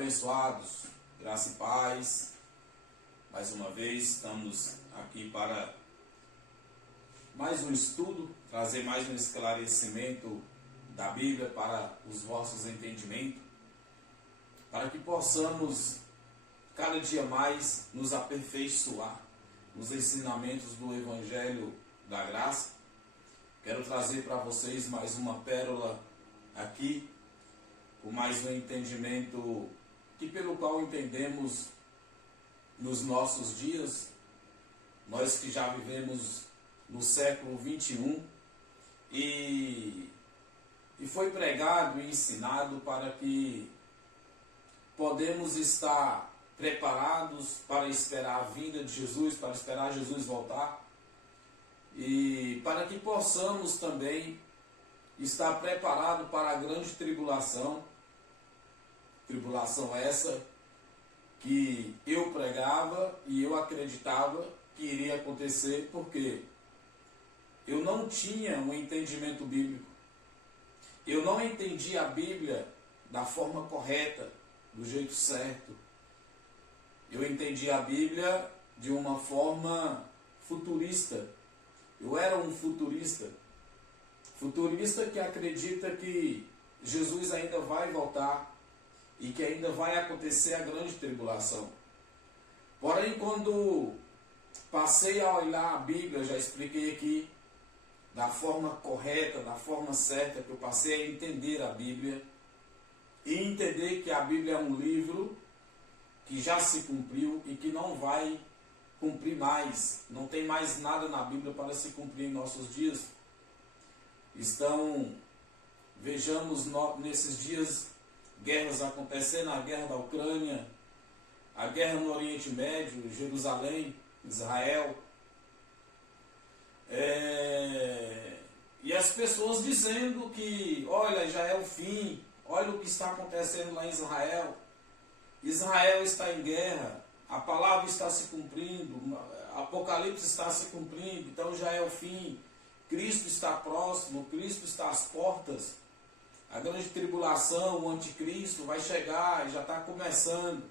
abençoados, graça e paz. Mais uma vez estamos aqui para mais um estudo, trazer mais um esclarecimento da Bíblia para os vossos entendimentos, para que possamos cada dia mais nos aperfeiçoar nos ensinamentos do Evangelho da Graça. Quero trazer para vocês mais uma pérola aqui, com mais um entendimento que pelo qual entendemos nos nossos dias, nós que já vivemos no século 21, e foi pregado e ensinado para que podemos estar preparados para esperar a vinda de Jesus, para esperar Jesus voltar, e para que possamos também estar preparados para a grande tribulação essa que eu pregava e eu acreditava que iria acontecer, porque eu não tinha um entendimento bíblico. Eu não entendi a Bíblia da forma correta, do jeito certo. Eu entendi a Bíblia de uma forma futurista. Eu era um futurista que acredita que Jesus ainda vai voltar e que ainda vai acontecer a grande tribulação. Porém, quando passei a olhar a Bíblia, já expliquei aqui, da forma correta, da forma certa, que eu passei a entender a Bíblia, e entender que a Bíblia é um livro que já se cumpriu e que não vai cumprir mais. Não tem mais nada na Bíblia para se cumprir em nossos dias. Vejamos nesses dias guerras acontecendo, a guerra da Ucrânia, a guerra no Oriente Médio, Jerusalém, Israel. E as pessoas dizendo que, olha, já é o fim, olha o que está acontecendo lá em Israel. Israel está em guerra, a palavra está se cumprindo, Apocalipse está se cumprindo, então já é o fim. Cristo está próximo, Cristo está às portas. A grande tribulação, o anticristo vai chegar, já está começando.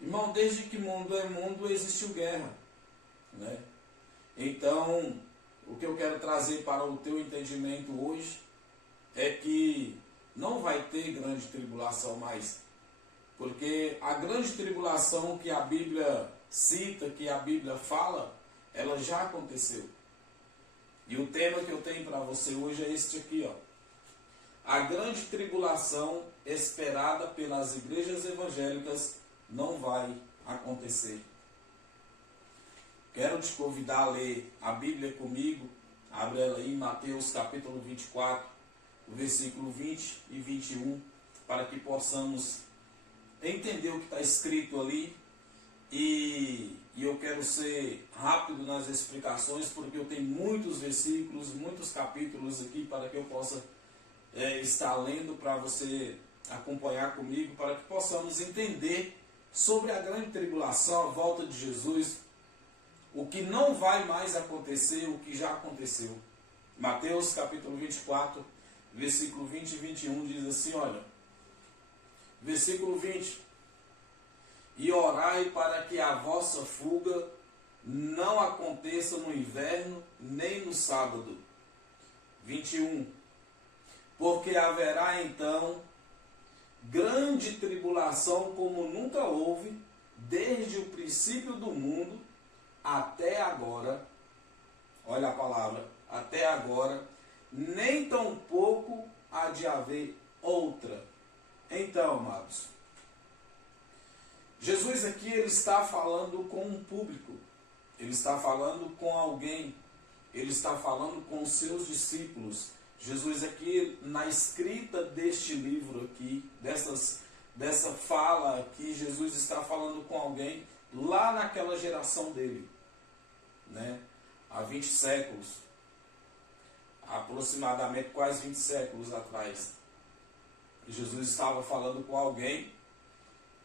Irmão, desde que mundo é mundo, existiu guerra, né? Então, o que eu quero trazer para o teu entendimento hoje é que não vai ter grande tribulação mais. Porque a grande tribulação que a Bíblia cita, que a Bíblia fala, ela já aconteceu. E o tema que eu tenho para você hoje é este aqui, ó. A grande tribulação esperada pelas igrejas evangélicas não vai acontecer. Quero te convidar a ler a Bíblia comigo. Abre ela aí em Mateus capítulo 24, versículo 20 e 21, para que possamos entender o que está escrito ali. E eu quero ser rápido nas explicações, porque eu tenho muitos versículos, muitos capítulos aqui para que eu possa estar lendo, para você acompanhar comigo, para que possamos entender sobre a grande tribulação, a volta de Jesus, o que não vai mais acontecer, o que já aconteceu. Mateus capítulo 24, versículo 20 e 21 diz assim, olha, versículo 20: E orai para que a vossa fuga não aconteça no inverno, nem no sábado. 21: Porque haverá então grande tribulação como nunca houve, desde o princípio do mundo até agora. Olha a palavra, até agora, nem tampouco há de haver outra. Então, amados, Jesus aqui ele está falando com um público, ele está falando com alguém, ele está falando com os seus discípulos. Jesus aqui, na escrita deste livro aqui, dessa fala aqui, Jesus está falando com alguém lá naquela geração dele, né? Há 20 séculos, aproximadamente quase 20 séculos atrás. Jesus estava falando com alguém,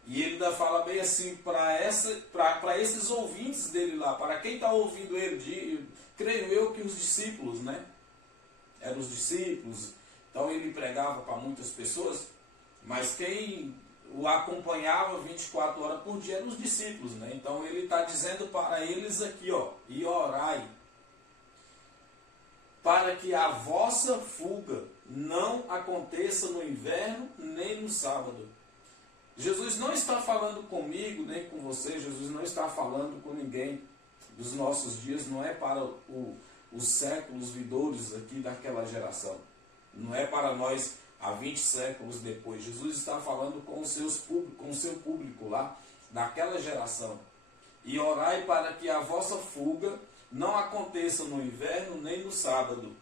e ele ainda fala bem assim para esses ouvintes dele lá, para quem está ouvindo ele, creio eu que os discípulos, né? Eram os discípulos, então ele pregava para muitas pessoas, mas quem o acompanhava 24 horas por dia eram os discípulos, né? Então ele está dizendo para eles aqui, ó, e orai, para que a vossa fuga não aconteça no inverno nem no sábado. Jesus não está falando comigo, nem com você, Jesus não está falando com ninguém dos nossos dias, não é para os séculos vindouros aqui daquela geração. Não é para nós há 20 séculos depois. Jesus está falando com o seu público lá, daquela geração. E orai para que a vossa fuga não aconteça no inverno nem no sábado.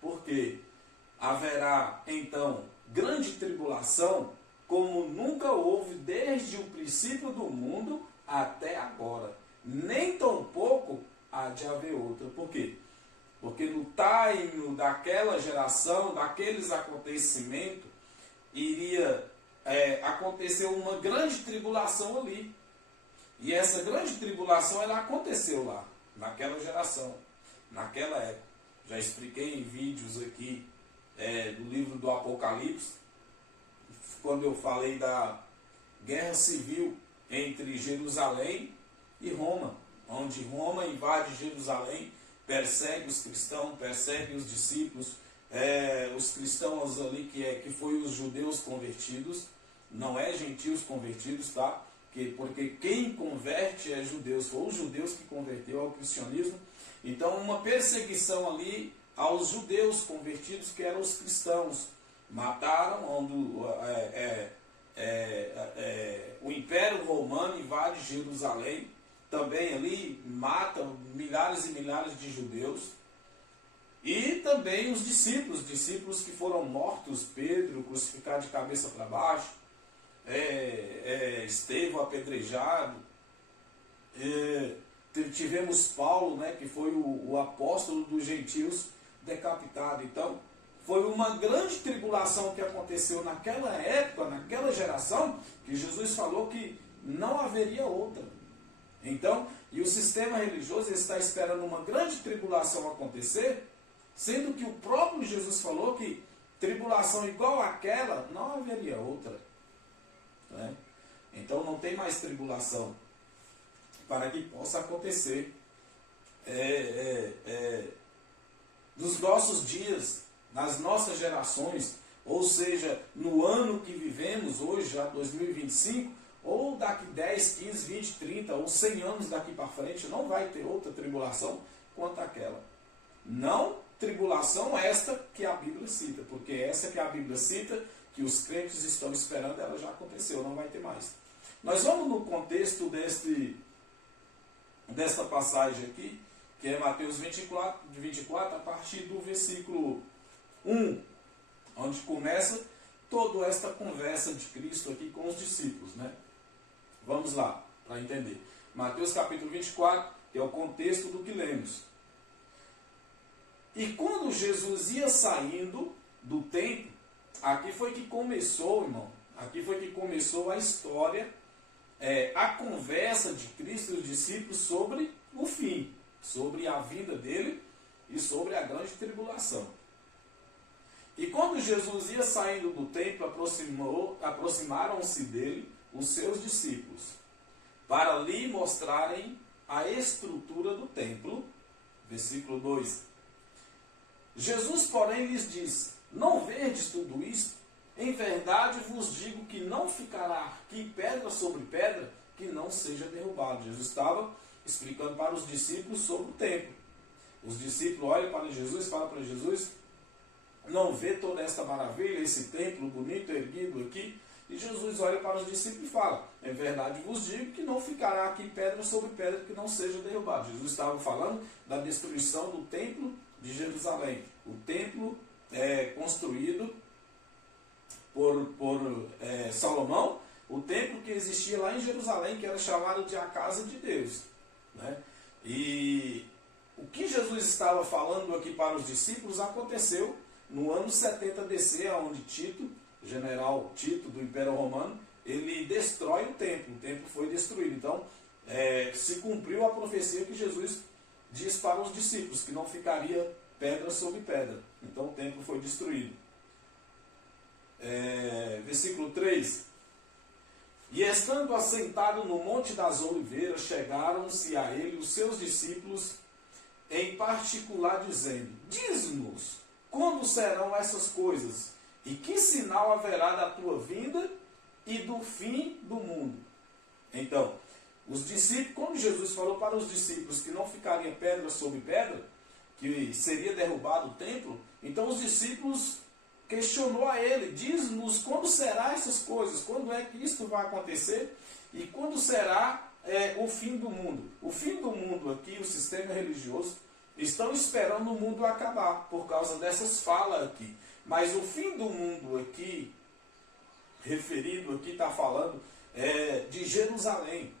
Porque haverá então grande tribulação, como nunca houve desde o princípio do mundo até agora. Nem tampouco há de haver outra. Por quê? Porque no time daquela geração, daqueles acontecimentos, iria acontecer uma grande tribulação ali. E essa grande tribulação, ela aconteceu lá, naquela geração, naquela época. Já expliquei em vídeos aqui do livro do Apocalipse, quando eu falei da guerra civil entre Jerusalém e Roma, onde Roma invade Jerusalém, persegue os cristãos, persegue os discípulos, os cristãos ali que foi os judeus convertidos, não é gentios convertidos, tá? Porque quem converte é judeus, foram os judeus que converteu ao cristianismo. Então uma perseguição ali aos judeus convertidos, que eram os cristãos. Mataram, o Império Romano invade Jerusalém, também ali mata milhares e milhares de judeus. E também os discípulos que foram mortos, Pedro crucificado de cabeça para baixo, Estevão apedrejado, tivemos Paulo, né, que foi o apóstolo dos gentios, decapitado. Então, foi uma grande tribulação que aconteceu naquela época, naquela geração, que Jesus falou que não haveria outra. Então, e o sistema religioso está esperando uma grande tribulação acontecer, sendo que o próprio Jesus falou que tribulação igual àquela não haveria outra. Né? Então não tem mais tribulação para que possa acontecer nos nossos dias, nas nossas gerações, ou seja, no ano que vivemos hoje, já 2025, ou daqui 10, 15, 20, 30, ou 100 anos daqui para frente, não vai ter outra tribulação quanto aquela. Não tribulação esta que a Bíblia cita, porque essa que a Bíblia cita, que os crentes estão esperando, ela já aconteceu, não vai ter mais. Nós vamos no contexto desta passagem aqui, que é Mateus 24, a partir do versículo 1, onde começa toda esta conversa de Cristo aqui com os discípulos, né? Vamos lá, para entender. Mateus capítulo 24, que é o contexto do que lemos. E quando Jesus ia saindo do templo, aqui foi que começou, irmão, aqui foi que começou a história, a conversa de Cristo e os discípulos sobre o fim, sobre a vinda dele e sobre a grande tribulação. E quando Jesus ia saindo do templo, aproximaram-se dele os seus discípulos, para lhe mostrarem a estrutura do templo. Versículo 2. Jesus, porém, lhes disse: não vedes tudo isto? Em verdade vos digo que não ficará aqui pedra sobre pedra que não seja derrubado. Jesus estava explicando para os discípulos sobre o templo. Os discípulos olham para Jesus, falam para Jesus: não vê toda esta maravilha, esse templo bonito, erguido aqui? E Jesus olha para os discípulos e fala: em verdade vos digo que não ficará aqui pedra sobre pedra que não seja derrubado. Jesus estava falando da destruição do templo de Jerusalém. O templo construído por Salomão, o templo que existia lá em Jerusalém, que era chamado de a casa de Deus. Né? E o que Jesus estava falando aqui para os discípulos aconteceu no ano 70 BC, onde Tito, general Tito do Império Romano, ele destrói o templo foi destruído. Então, se cumpriu a profecia que Jesus diz para os discípulos, que não ficaria pedra sobre pedra. Então o templo foi destruído. Versículo 3. E estando assentado no Monte das Oliveiras, chegaram-se a ele os seus discípulos, em particular, dizendo: diz-nos, quando serão essas coisas? E que sinal haverá da tua vinda e do fim do mundo? Então, os discípulos, quando Jesus falou para os discípulos que não ficaria pedra sobre pedra, que seria derrubado o templo, então os discípulos questionou a ele: diz-nos quando será essas coisas, quando é que isto vai acontecer e quando será o fim do mundo. O fim do mundo aqui, o sistema religioso, estão esperando o mundo acabar por causa dessas falas aqui. Mas o fim do mundo aqui, referido aqui, está falando de Jerusalém,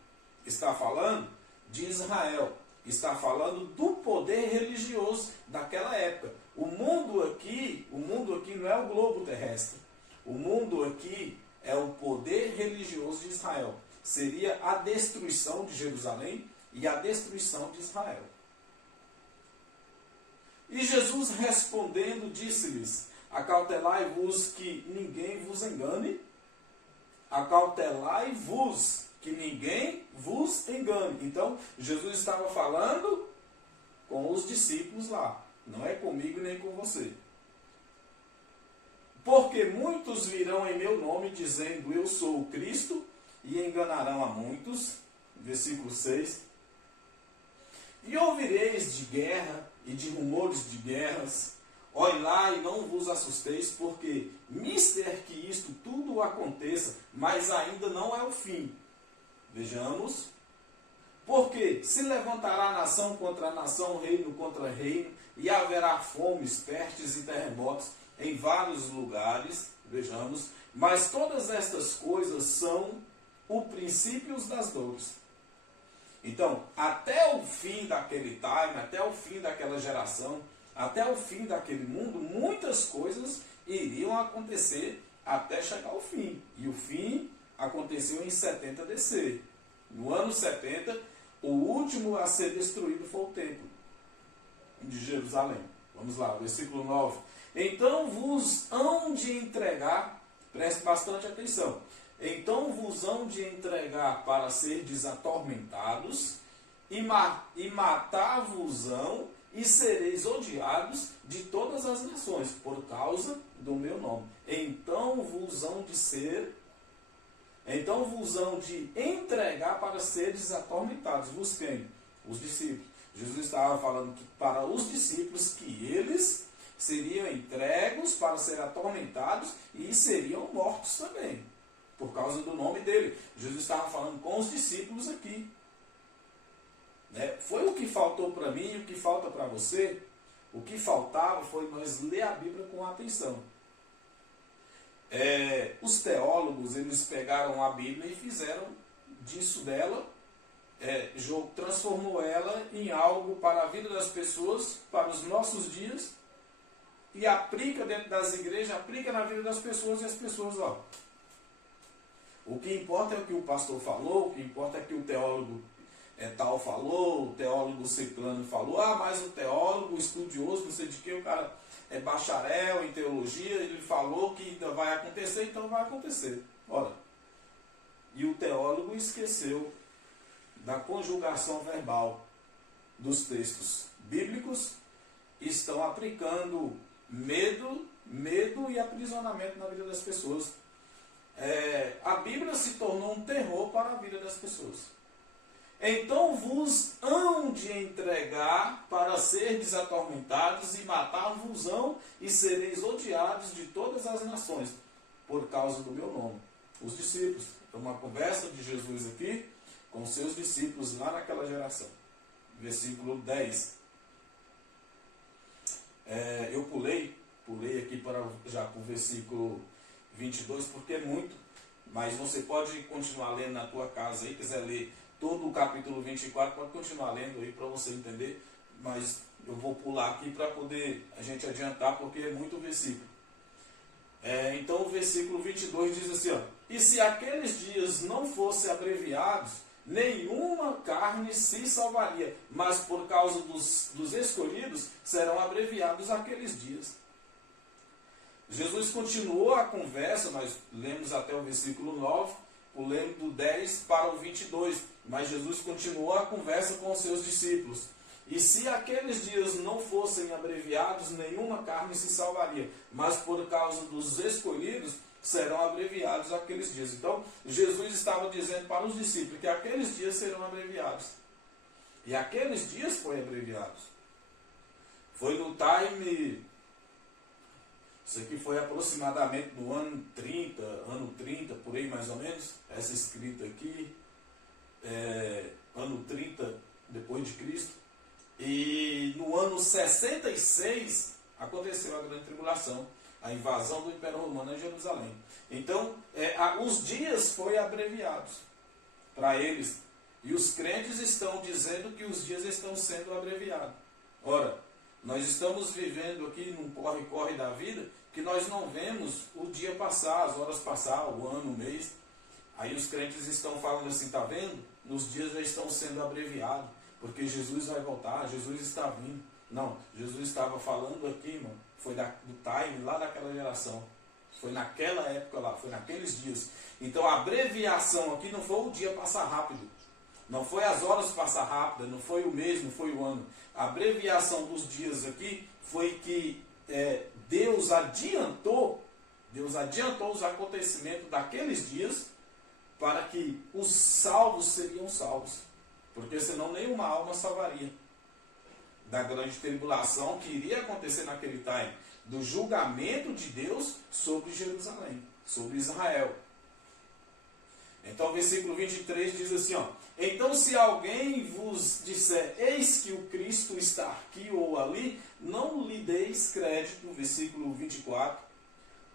está falando de Israel, está falando do poder religioso daquela época. O mundo aqui não é o globo terrestre. O mundo aqui é o poder religioso de Israel. Seria a destruição de Jerusalém e a destruição de Israel. E Jesus respondendo disse-lhes: acautelai-vos que ninguém vos engane. Acautelai-vos que ninguém vos engane. Então, Jesus estava falando com os discípulos lá. Não é comigo nem com você. Porque muitos virão em meu nome dizendo: eu sou o Cristo, e enganarão a muitos. Versículo 6. E ouvireis de guerra e de rumores de guerras. Olhe lá e não vos assusteis, porque mister que isto tudo aconteça, mas ainda não é o fim. Vejamos. Porque se levantará nação contra nação, reino contra reino, e haverá fomes, pestes e terremotos em vários lugares. Vejamos. Mas todas estas coisas são o princípio das dores. Então, até o fim daquele time, até o fim daquela geração, até o fim daquele mundo, muitas coisas iriam acontecer até chegar ao fim. E o fim aconteceu em 70 DC. No ano 70, o último a ser destruído foi o templo de Jerusalém. Vamos lá, versículo 9. Então vos hão de entregar, preste bastante atenção, então vos hão de entregar para serdes atormentados, e matar-vos-ão, e sereis odiados de todas as nações, por causa do meu nome. Então vos hão de entregar para seres atormentados. Vos quem? Os discípulos. Jesus estava falando que para os discípulos que eles seriam entregos para ser atormentados e seriam mortos também, por causa do nome dele. Jesus estava falando com os discípulos aqui. Foi o que faltou para mim e o que falta para você. O que faltava foi nós ler a Bíblia com atenção. Os teólogos, eles pegaram a Bíblia e fizeram disso dela, transformou ela em algo para a vida das pessoas, para os nossos dias, e aplica dentro das igrejas, aplica na vida das pessoas, e as pessoas, o que importa é o que o pastor falou, o que importa é que o teólogo tal falou, o teólogo ciclano falou, mas o teólogo, o estudioso, não sei de que, o cara é bacharel em teologia, ele falou que ainda vai acontecer, então vai acontecer. Ora, e o teólogo esqueceu da conjugação verbal dos textos bíblicos, estão aplicando medo e aprisionamento na vida das pessoas. A Bíblia se tornou um terror para a vida das pessoas. Então vos hão de entregar para serdes atormentados, e matar-vos-ão, e sereis odiados de todas as nações, por causa do meu nome. Os discípulos. Então, uma conversa de Jesus aqui com seus discípulos lá naquela geração. Versículo 10. Eu pulei aqui já para o versículo 22, porque é muito, mas você pode continuar lendo na tua casa aí, quiser ler todo o capítulo 24, pode continuar lendo aí para você entender, mas eu vou pular aqui para poder a gente adiantar, porque é muito versículo. Então o versículo 22 diz assim, e se aqueles dias não fossem abreviados, nenhuma carne se salvaria, mas por causa dos escolhidos serão abreviados aqueles dias. Jesus continuou a conversa, nós lemos até o versículo 9, pulemos do 10 para o 22, mas Jesus continuou a conversa com os seus discípulos. E se aqueles dias não fossem abreviados, nenhuma carne se salvaria, mas por causa dos escolhidos, serão abreviados aqueles dias. Então, Jesus estava dizendo para os discípulos que aqueles dias serão abreviados. E aqueles dias foram abreviados. Foi no time... Isso aqui foi aproximadamente no ano 30, por aí mais ou menos. Essa escrita aqui, ano 30 depois de Cristo. E no ano 66 aconteceu a grande tribulação, a invasão do Império Romano a Jerusalém. Então, os dias foram abreviados para eles. E os crentes estão dizendo que os dias estão sendo abreviados. Ora, nós estamos vivendo aqui num corre-corre da vida que nós não vemos o dia passar, as horas passar, o ano, o mês. Aí os crentes estão falando assim, está vendo? Os dias já estão sendo abreviados, porque Jesus vai voltar, Jesus está vindo. Não, Jesus estava falando aqui, irmão, foi do time lá daquela geração. Foi naquela época lá, foi naqueles dias. Então a abreviação aqui não foi o dia passar rápido. Não foi as horas passar rápido, não foi o mês, não foi o ano. A abreviação dos dias aqui foi que Deus adiantou os acontecimentos daqueles dias para que os salvos seriam salvos. Porque senão nenhuma alma salvaria. Da grande tribulação que iria acontecer naquele time, do julgamento de Deus sobre Jerusalém, sobre Israel. Então o versículo 23 diz assim, ó, então se alguém vos disser, eis que o Cristo está aqui ou ali, não lhe deis crédito, versículo 24,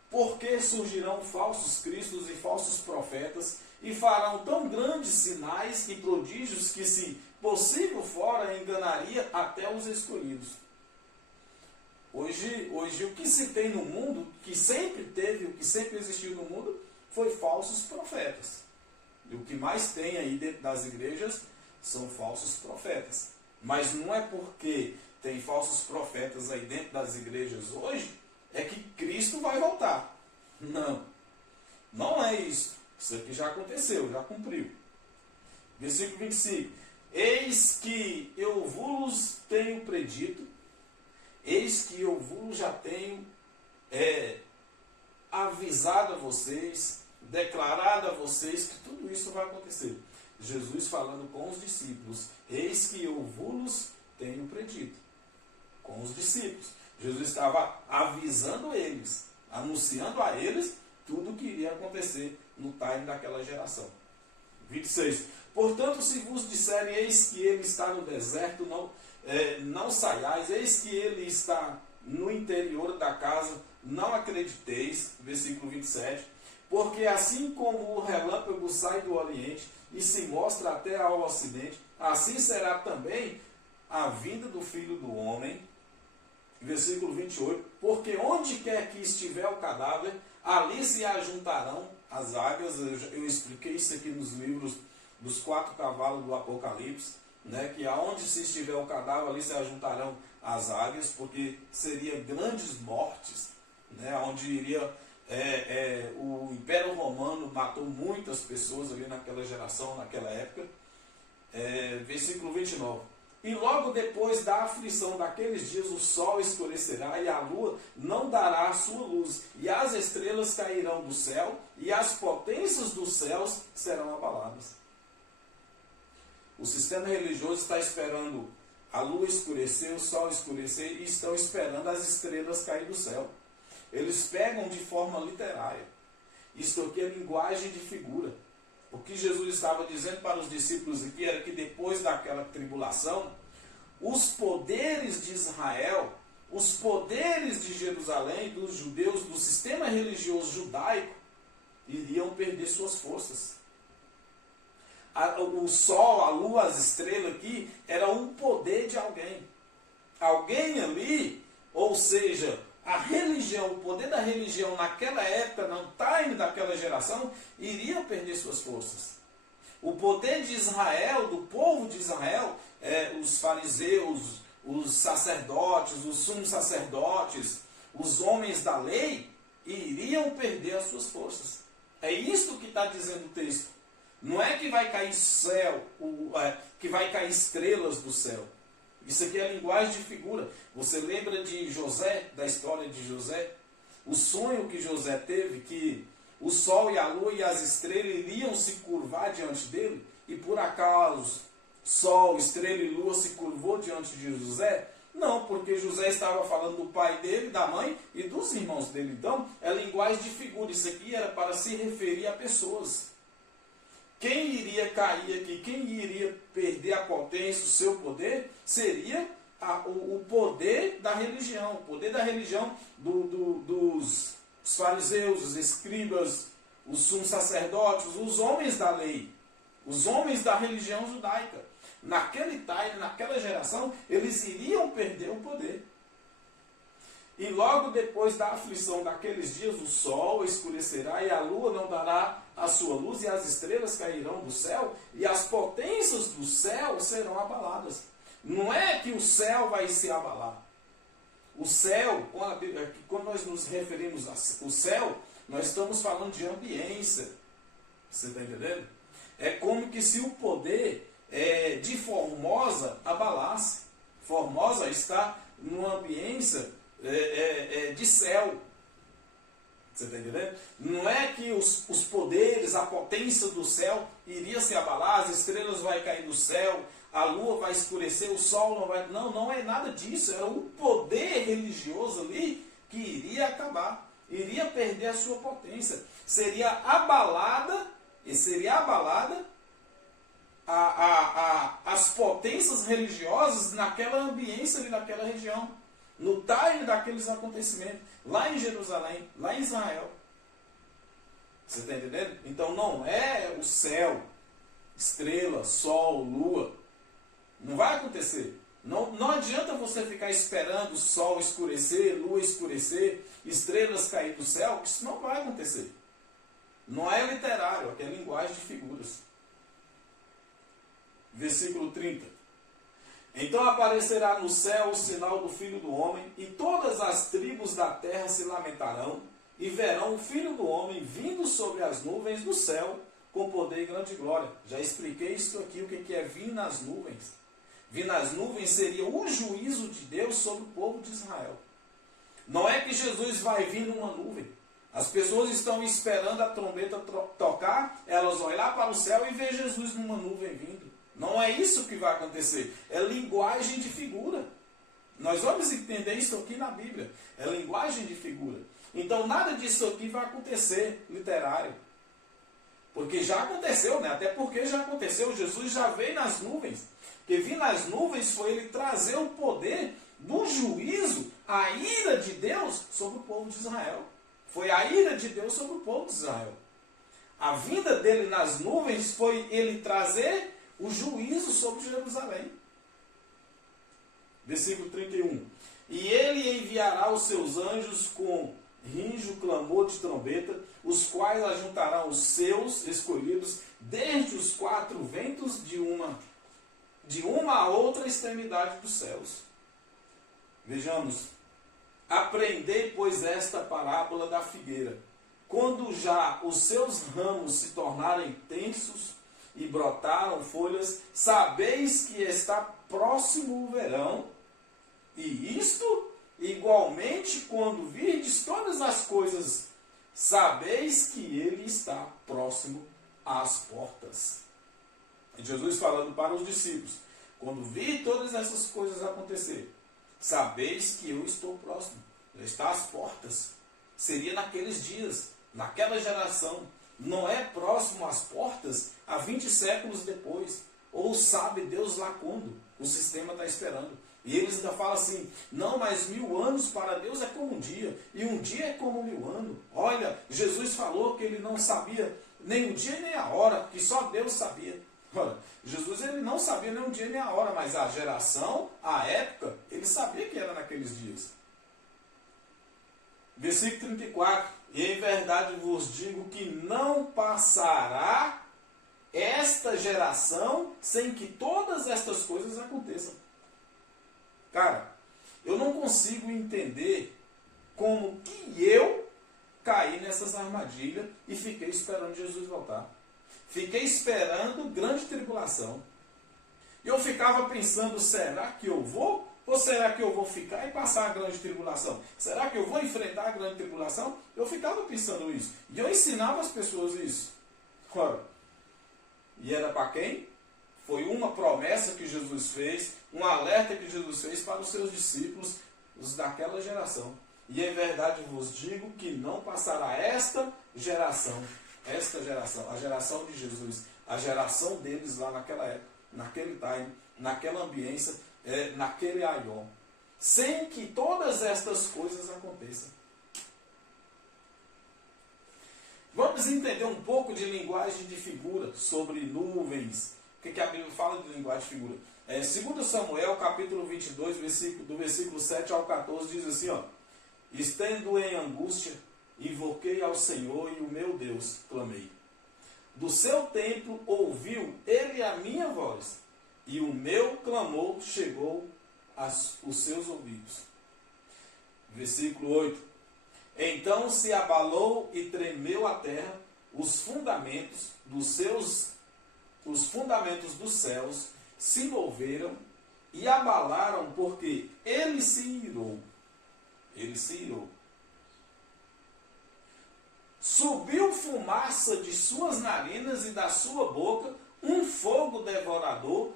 porque surgirão falsos cristos e falsos profetas, e farão tão grandes sinais e prodígios que, se possível fora, enganaria até os escolhidos. Hoje o que se tem no mundo, o que sempre teve, o que sempre existiu no mundo, foi falsos profetas. E o que mais tem aí dentro das igrejas são falsos profetas. Mas não é porque tem falsos profetas aí dentro das igrejas hoje, é que Cristo vai voltar. Não. Não é isso. Isso aqui já aconteceu, já cumpriu. Versículo 25. Eis que eu vos tenho predito, eis que eu vos já tenho avisado a vocês, declarado a vocês que tudo isso vai acontecer. Jesus falando com os discípulos, eis que eu vos tenho predito. Com os discípulos. Jesus estava avisando eles, anunciando a eles tudo o que iria acontecer no time daquela geração. 26. Portanto, se vos disserem, eis que ele está no deserto, não saiais, eis que ele está no interior da casa, não acrediteis. Versículo 27. Porque assim como o relâmpago sai do oriente e se mostra até ao ocidente, assim será também a vinda do Filho do Homem. Versículo 28. Porque onde quer que estiver o cadáver, ali se ajuntarão as águias. Eu expliquei isso aqui nos livros dos 4 cavalos do Apocalipse, né, que aonde se estiver o cadáver, ali se ajuntarão as águias, porque seria grandes mortes, né, onde iria... o Império Romano matou muitas pessoas ali naquela geração, naquela época. Versículo 29. E logo depois da aflição daqueles dias o sol escurecerá e a lua não dará a sua luz, e as estrelas cairão do céu, e as potências dos céus serão abaladas. O sistema religioso está esperando a lua escurecer, o sol escurecer, e estão esperando as estrelas cair do céu. Eles pegam de forma literária. Isto aqui é linguagem de figura. O que Jesus estava dizendo para os discípulos aqui era que depois daquela tribulação, os poderes de Israel, os poderes de Jerusalém, dos judeus, do sistema religioso judaico, iriam perder suas forças. O sol, a lua, as estrelas aqui, era um poder de alguém. Alguém ali, ou seja, a religião, o poder da religião naquela época, no time daquela geração, iria perder suas forças. O poder de Israel, do povo de Israel, os fariseus, os sacerdotes, os sumos sacerdotes, os homens da lei, iriam perder as suas forças. É isso que está dizendo o texto. Não é que vai cair céu, que vai cair estrelas do céu. Isso aqui é a linguagem de figura. Você lembra de José, da história de José? O sonho que José teve, que o sol e a lua e as estrelas iriam se curvar diante dele, e por acaso sol, estrela e lua se curvou diante de José? Não, porque José estava falando do pai dele, da mãe e dos irmãos dele. Então, é linguagem de figura. Isso aqui era para se referir a pessoas. Quem iria cair aqui, quem iria perder a potência, o seu poder, seria o poder da religião. O poder da religião dos fariseus, os escribas, os sumos sacerdotes, os homens da lei, os homens da religião judaica. Naquele time, naquela geração, eles iriam perder o poder. E logo depois da aflição daqueles dias, o sol escurecerá e a lua não dará a sua luz e as estrelas cairão do céu e as potências do céu serão abaladas. Não é que o céu vai se abalar. O céu, quando nós nos referimos ao céu, nós estamos falando de ambiência. Você está entendendo? É como que se o poder de Formosa abalasse. Formosa está numa ambiência de céu. Você está entendendo? Não é que os poderes, a potência do céu iria se abalar, as estrelas vão cair do céu, a lua vai escurecer, o sol não vai... Não é nada disso. Era um poder religioso ali que iria acabar, iria perder a sua potência. Seria abalada as potências religiosas naquela ambiência ali, naquela região, no time daqueles acontecimentos, lá em Jerusalém, lá em Israel. Você está entendendo? Então não é o céu, estrela, sol, lua. Não vai acontecer. Não adianta você ficar esperando o sol escurecer, lua escurecer, estrelas cair do céu, que isso não vai acontecer. Não é literário, aqui é linguagem de figuras. Versículo 30. Então aparecerá no céu o sinal do Filho do Homem, e todas as tribos da terra se lamentarão, e verão o Filho do Homem vindo sobre as nuvens do céu, com poder e grande glória. Já expliquei isso aqui, o que é vir nas nuvens. Vir nas nuvens seria o juízo de Deus sobre o povo de Israel. Não é que Jesus vai vir numa nuvem. As pessoas estão esperando a trombeta tocar, elas vão olhar para o céu e ver Jesus numa nuvem vindo. Não é isso que vai acontecer. É linguagem de figura. Nós vamos entender isso aqui na Bíblia. É linguagem de figura. Então nada disso aqui vai acontecer literário. Porque já aconteceu, né? Até porque já aconteceu. Jesus já veio nas nuvens. Porque vir nas nuvens foi ele trazer o poder do juízo, a ira de Deus sobre o povo de Israel. Foi a ira de Deus sobre o povo de Israel. A vinda dele nas nuvens foi ele trazer o juízo sobre Jerusalém. Versículo 31. E ele enviará os seus anjos com rinjo, clamor de trombeta, os quais ajuntarão os seus escolhidos desde os quatro ventos de uma a outra extremidade dos céus. Vejamos. Aprendei, pois, esta parábola da figueira. Quando já os seus ramos se tornarem tensos e brotaram folhas, sabeis que está próximo o verão, e isto igualmente quando virdes todas as coisas, sabeis que ele está próximo às portas. E Jesus falando para os discípulos, quando vir todas essas coisas acontecer, sabeis que eu estou próximo, ele está às portas. Seria naqueles dias, naquela geração. Não é próximo às portas há 20 séculos depois. Ou sabe Deus lá quando. O sistema está esperando. E eles ainda falam assim, não, mas 1000 anos para Deus é como um dia. E um dia é como 1000 anos. Olha, Jesus falou que ele não sabia nem o dia nem a hora, que só Deus sabia. Olha, Jesus ele não sabia nem o dia nem a hora, mas a geração, a época, ele sabia que era naqueles dias. Versículo 34. E em verdade vos digo que não passará esta geração sem que todas estas coisas aconteçam. Cara, eu não consigo entender como que eu caí nessas armadilhas e fiquei esperando Jesus voltar. Fiquei esperando grande tribulação. E eu ficava pensando, será que eu vou? Ou será que eu vou ficar e passar a grande tribulação? Será que eu vou enfrentar a grande tribulação? Eu ficava pensando isso. E eu ensinava as pessoas isso. Ora, e era para quem? Foi uma promessa que Jesus fez, um alerta que Jesus fez para os seus discípulos, os daquela geração. E em verdade vos digo que não passará esta geração, a geração de Jesus, a geração deles lá naquela época, naquele time, naquela ambiência, naquele aion, sem que todas estas coisas aconteçam. Vamos entender um pouco de linguagem de figura sobre nuvens. O que a Bíblia fala de linguagem de figura? 2 Samuel, capítulo 22, do versículo 7 ao 14, diz assim, ó: estendo em angústia, invoquei ao Senhor e o meu Deus clamei. Do seu templo ouviu ele a minha voz, e o meu clamor chegou aos seus ouvidos. Versículo 8: então se abalou e tremeu a terra, os fundamentos dos céus se moveram e abalaram, porque ele se irou. Ele se irou. Subiu fumaça de suas narinas e da sua boca um fogo devorador,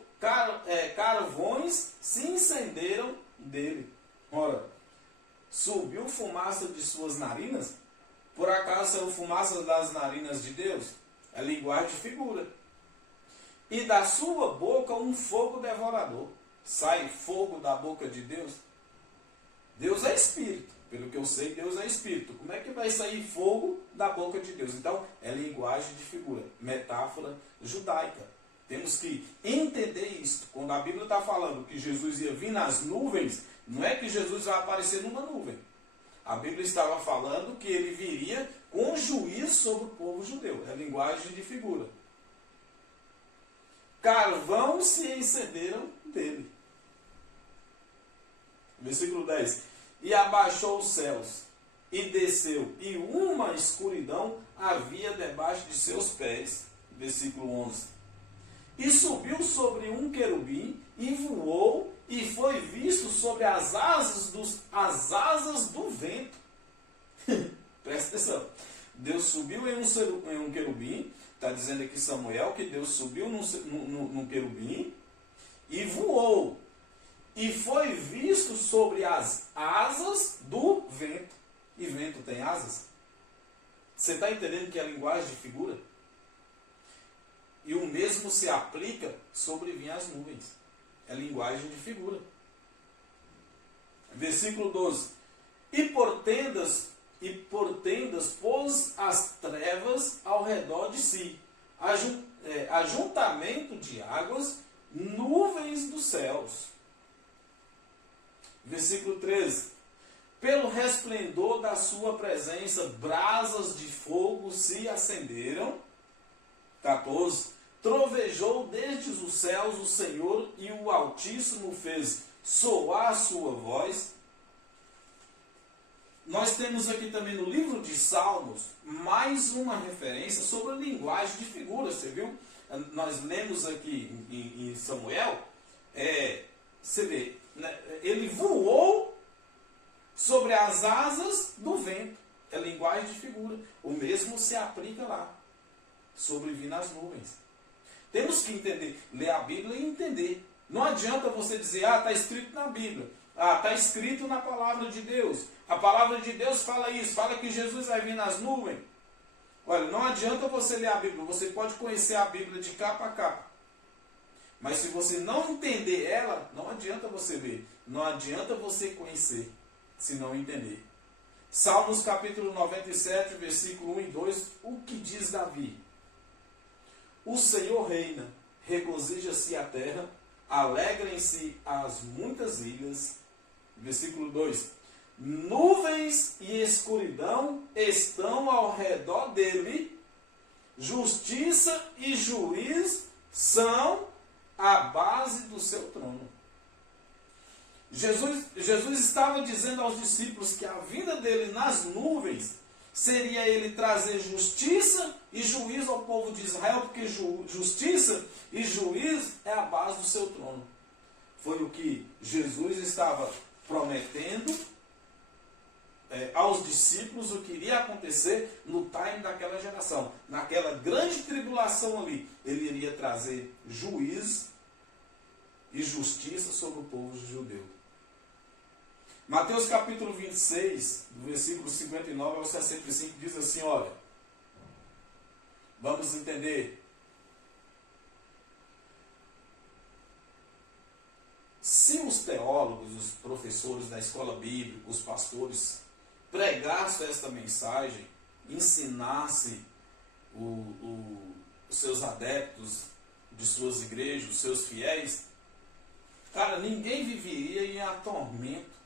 carvões se incenderam dele. Ora, subiu fumaça de suas narinas? Por acaso saiu fumaça das narinas de Deus? É linguagem de figura. E da sua boca um fogo devorador. Sai fogo da boca de Deus? Deus é espírito. Pelo que eu sei, Deus é espírito. Como é que vai sair fogo da boca de Deus? Então, é linguagem de figura, metáfora judaica. Temos que entender isso. Quando a Bíblia está falando que Jesus ia vir nas nuvens, não é que Jesus vai aparecer numa nuvem. A Bíblia estava falando que ele viria com juízo sobre o povo judeu. É linguagem de figura. Carvão se encenderam dele. Versículo 10. E abaixou os céus, e desceu, e uma escuridão havia debaixo de seus pés. Versículo 11. E subiu sobre um querubim, e voou, e foi visto sobre as asas do vento. Presta atenção. Deus subiu em um querubim. Está dizendo aqui Samuel que Deus subiu num querubim e voou. E foi visto sobre as asas do vento. E vento tem asas? Você está entendendo que é a linguagem de figura? E o mesmo se aplica sobre vir as nuvens. É linguagem de figura. Versículo 12. E por tendas pôs as trevas ao redor de si. Ajuntamento de águas, nuvens dos céus. Versículo 13. Pelo resplendor da sua presença, brasas de fogo se acenderam. 14. Trovejou desde os céus o Senhor, e o Altíssimo fez soar a sua voz. Nós temos aqui também no livro de Salmos mais uma referência sobre a linguagem de figuras. Você viu? Nós lemos aqui em Samuel, você vê, ele voou sobre as asas do vento. É linguagem de figura. O mesmo se aplica lá, sobre vir nas nuvens. Temos que entender, ler a Bíblia e entender. Não adianta você dizer, está escrito na Bíblia. Está escrito na palavra de Deus. A palavra de Deus fala isso, fala que Jesus vai vir nas nuvens. Olha, não adianta você ler a Bíblia. Você pode conhecer a Bíblia de capa a capa. Mas se você não entender ela, não adianta você ler. Não adianta você conhecer, se não entender. Salmos capítulo 97, versículo 1 e 2, o que diz Davi? O Senhor reina, regozija-se a terra, alegrem-se as muitas ilhas. Versículo 2. Nuvens e escuridão estão ao redor dele, justiça e juízo são a base do seu trono. Jesus estava dizendo aos discípulos que a vinda dele nas nuvens seria ele trazer justiça e juízo ao povo de Israel, porque justiça e juízo é a base do seu trono. Foi o que Jesus estava prometendo aos discípulos, o que iria acontecer no time daquela geração. Naquela grande tribulação ali, ele iria trazer juízo e justiça sobre o povo judeu. Mateus capítulo 26, do versículo 59 ao 65, diz assim, olha, vamos entender. Se os teólogos, os professores da escola bíblica, os pastores, pregassem esta mensagem, ensinassem os seus adeptos de suas igrejas, os seus fiéis, cara, ninguém viveria em atormento.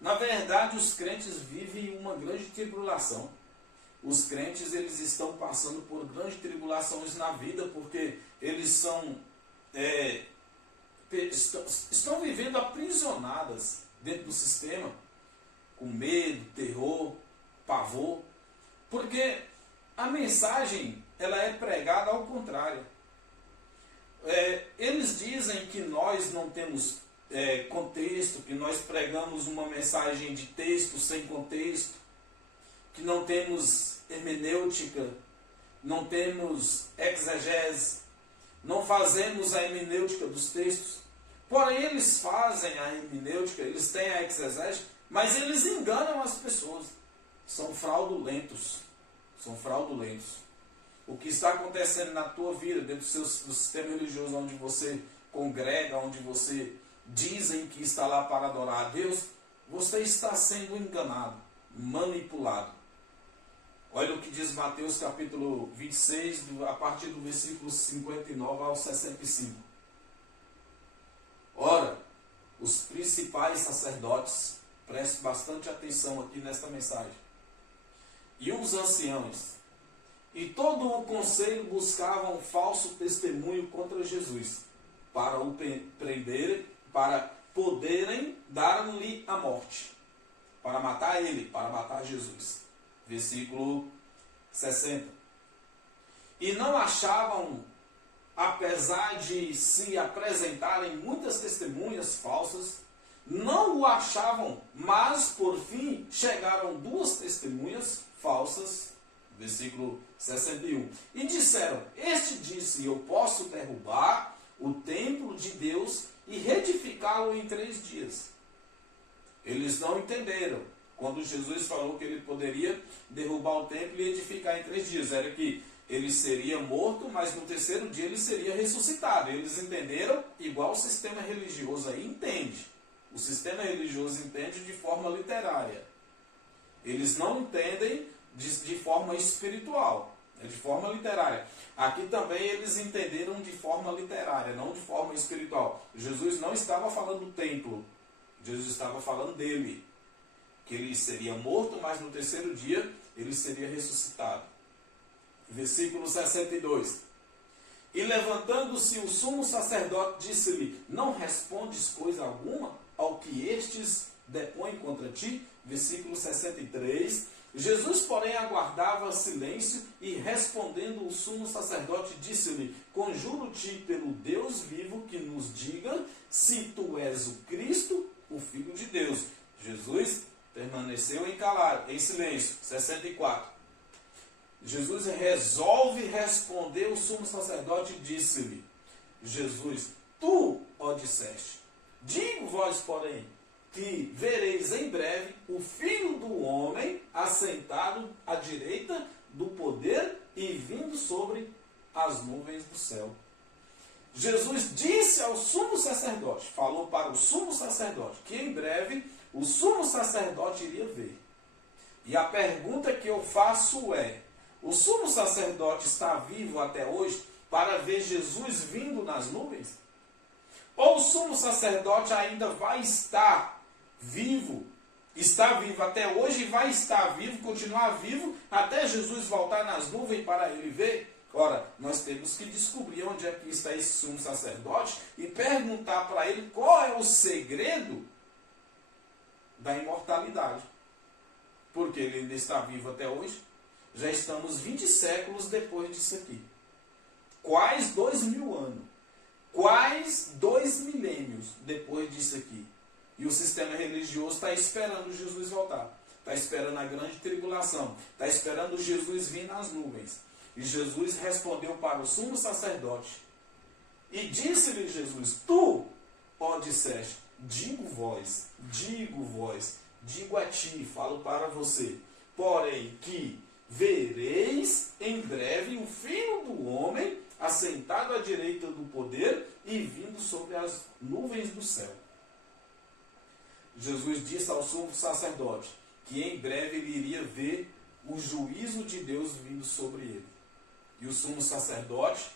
Na verdade, os crentes vivem uma grande tribulação. Os crentes, eles estão passando por grandes tribulações na vida, porque eles estão vivendo aprisionadas dentro do sistema, com medo, terror, pavor, porque a mensagem, ela é pregada ao contrário. Eles dizem que nós não temos contexto, que nós pregamos uma mensagem de texto sem contexto, que não temos hermenêutica, não temos exegese, não fazemos a hermenêutica dos textos. Porém, eles fazem a hermenêutica, eles têm a exegese, mas eles enganam as pessoas. São fraudulentos. São fraudulentos. O que está acontecendo na tua vida, dentro do sistema religioso onde você congrega, onde você dizem que está lá para adorar a Deus, você está sendo enganado, manipulado. Olha o que diz Mateus capítulo 26, a partir do versículo 59 ao 65. Ora, os principais sacerdotes, preste bastante atenção aqui nesta mensagem, e os anciãos, e todo o conselho buscavam falso testemunho contra Jesus, para o prenderem, para poderem dar-lhe a morte, para matar ele, para matar Jesus. Versículo 60. E não achavam, apesar de se apresentarem muitas testemunhas falsas, não o achavam, mas por fim chegaram 2 testemunhas falsas. Versículo 61. E disseram, este disse, eu posso derrubar o templo de Deus e reedificá-lo em 3 dias. Eles não entenderam. Quando Jesus falou que ele poderia derrubar o templo e edificar em 3 dias. Era que ele seria morto, mas no 3º dia ele seria ressuscitado. Eles entenderam igual o sistema religioso aí entende. O sistema religioso entende de forma literária. Eles não entendem de forma espiritual, de forma literária. Aqui também eles entenderam de forma literária, não de forma espiritual. Jesus não estava falando do templo, Jesus estava falando dele, que ele seria morto, mas no 3º dia ele seria ressuscitado. Versículo 62. E levantando-se o sumo sacerdote, disse-lhe, não respondes coisa alguma ao que estes depõem contra ti? Versículo 63. Jesus, porém, aguardava silêncio e, respondendo o sumo sacerdote, disse-lhe, conjuro-te pelo Deus vivo que nos diga se tu és o Cristo, o Filho de Deus. Jesus permaneceu em silêncio. 64. Jesus resolve responder o sumo sacerdote e disse-lhe, Jesus, tu, ó disseste, digo vós, porém, que vereis em breve o Filho do Homem assentado à direita do poder e vindo sobre as nuvens do céu. Jesus disse ao sumo sacerdote, falou para o sumo sacerdote, que em breve o sumo sacerdote iria ver. E a pergunta que eu faço é, o sumo sacerdote está vivo até hoje para ver Jesus vindo nas nuvens? Ou o sumo sacerdote ainda vai estar vivo, está vivo até hoje e vai estar vivo, continuar vivo, até Jesus voltar nas nuvens para ele ver? Ora, nós temos que descobrir onde é que está esse sumo sacerdote e perguntar para ele qual é o segredo da imortalidade. porque ele ainda está vivo até hoje. Já estamos 20 séculos depois disso aqui. Quais 2000 anos? Quais 2 milênios depois disso aqui? E o sistema religioso está esperando Jesus voltar. Está esperando a grande tribulação. Está esperando Jesus vir nas nuvens. E Jesus respondeu para o sumo sacerdote. E disse-lhe Jesus: tu, ó, disseste, digo a ti, falo para você, porém que vereis em breve o Filho do Homem assentado à direita do poder e vindo sobre as nuvens do céu. Jesus disse ao sumo sacerdote que em breve ele iria ver o juízo de Deus vindo sobre ele. E o sumo sacerdote,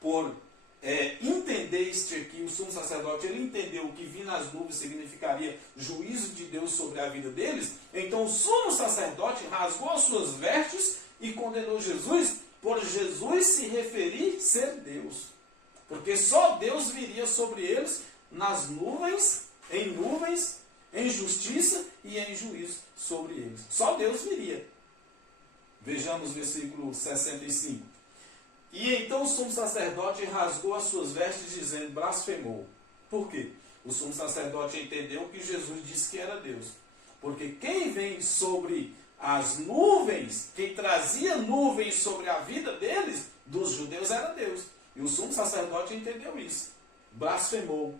por entender este aqui, o sumo sacerdote, ele entendeu que vir nas nuvens significaria juízo de Deus sobre a vida deles. Então o sumo sacerdote rasgou as suas vestes e condenou Jesus, por Jesus se referir ser Deus. Porque só Deus viria sobre eles nas nuvens, em justiça e em juízo sobre eles. Só Deus viria. Vejamos o versículo 65. E então o sumo sacerdote rasgou as suas vestes, dizendo, blasfemou. Por quê? O sumo sacerdote entendeu que Jesus disse que era Deus. Porque quem vem sobre as nuvens, quem trazia nuvens sobre a vida deles, dos judeus, era Deus. E o sumo sacerdote entendeu isso. Blasfemou.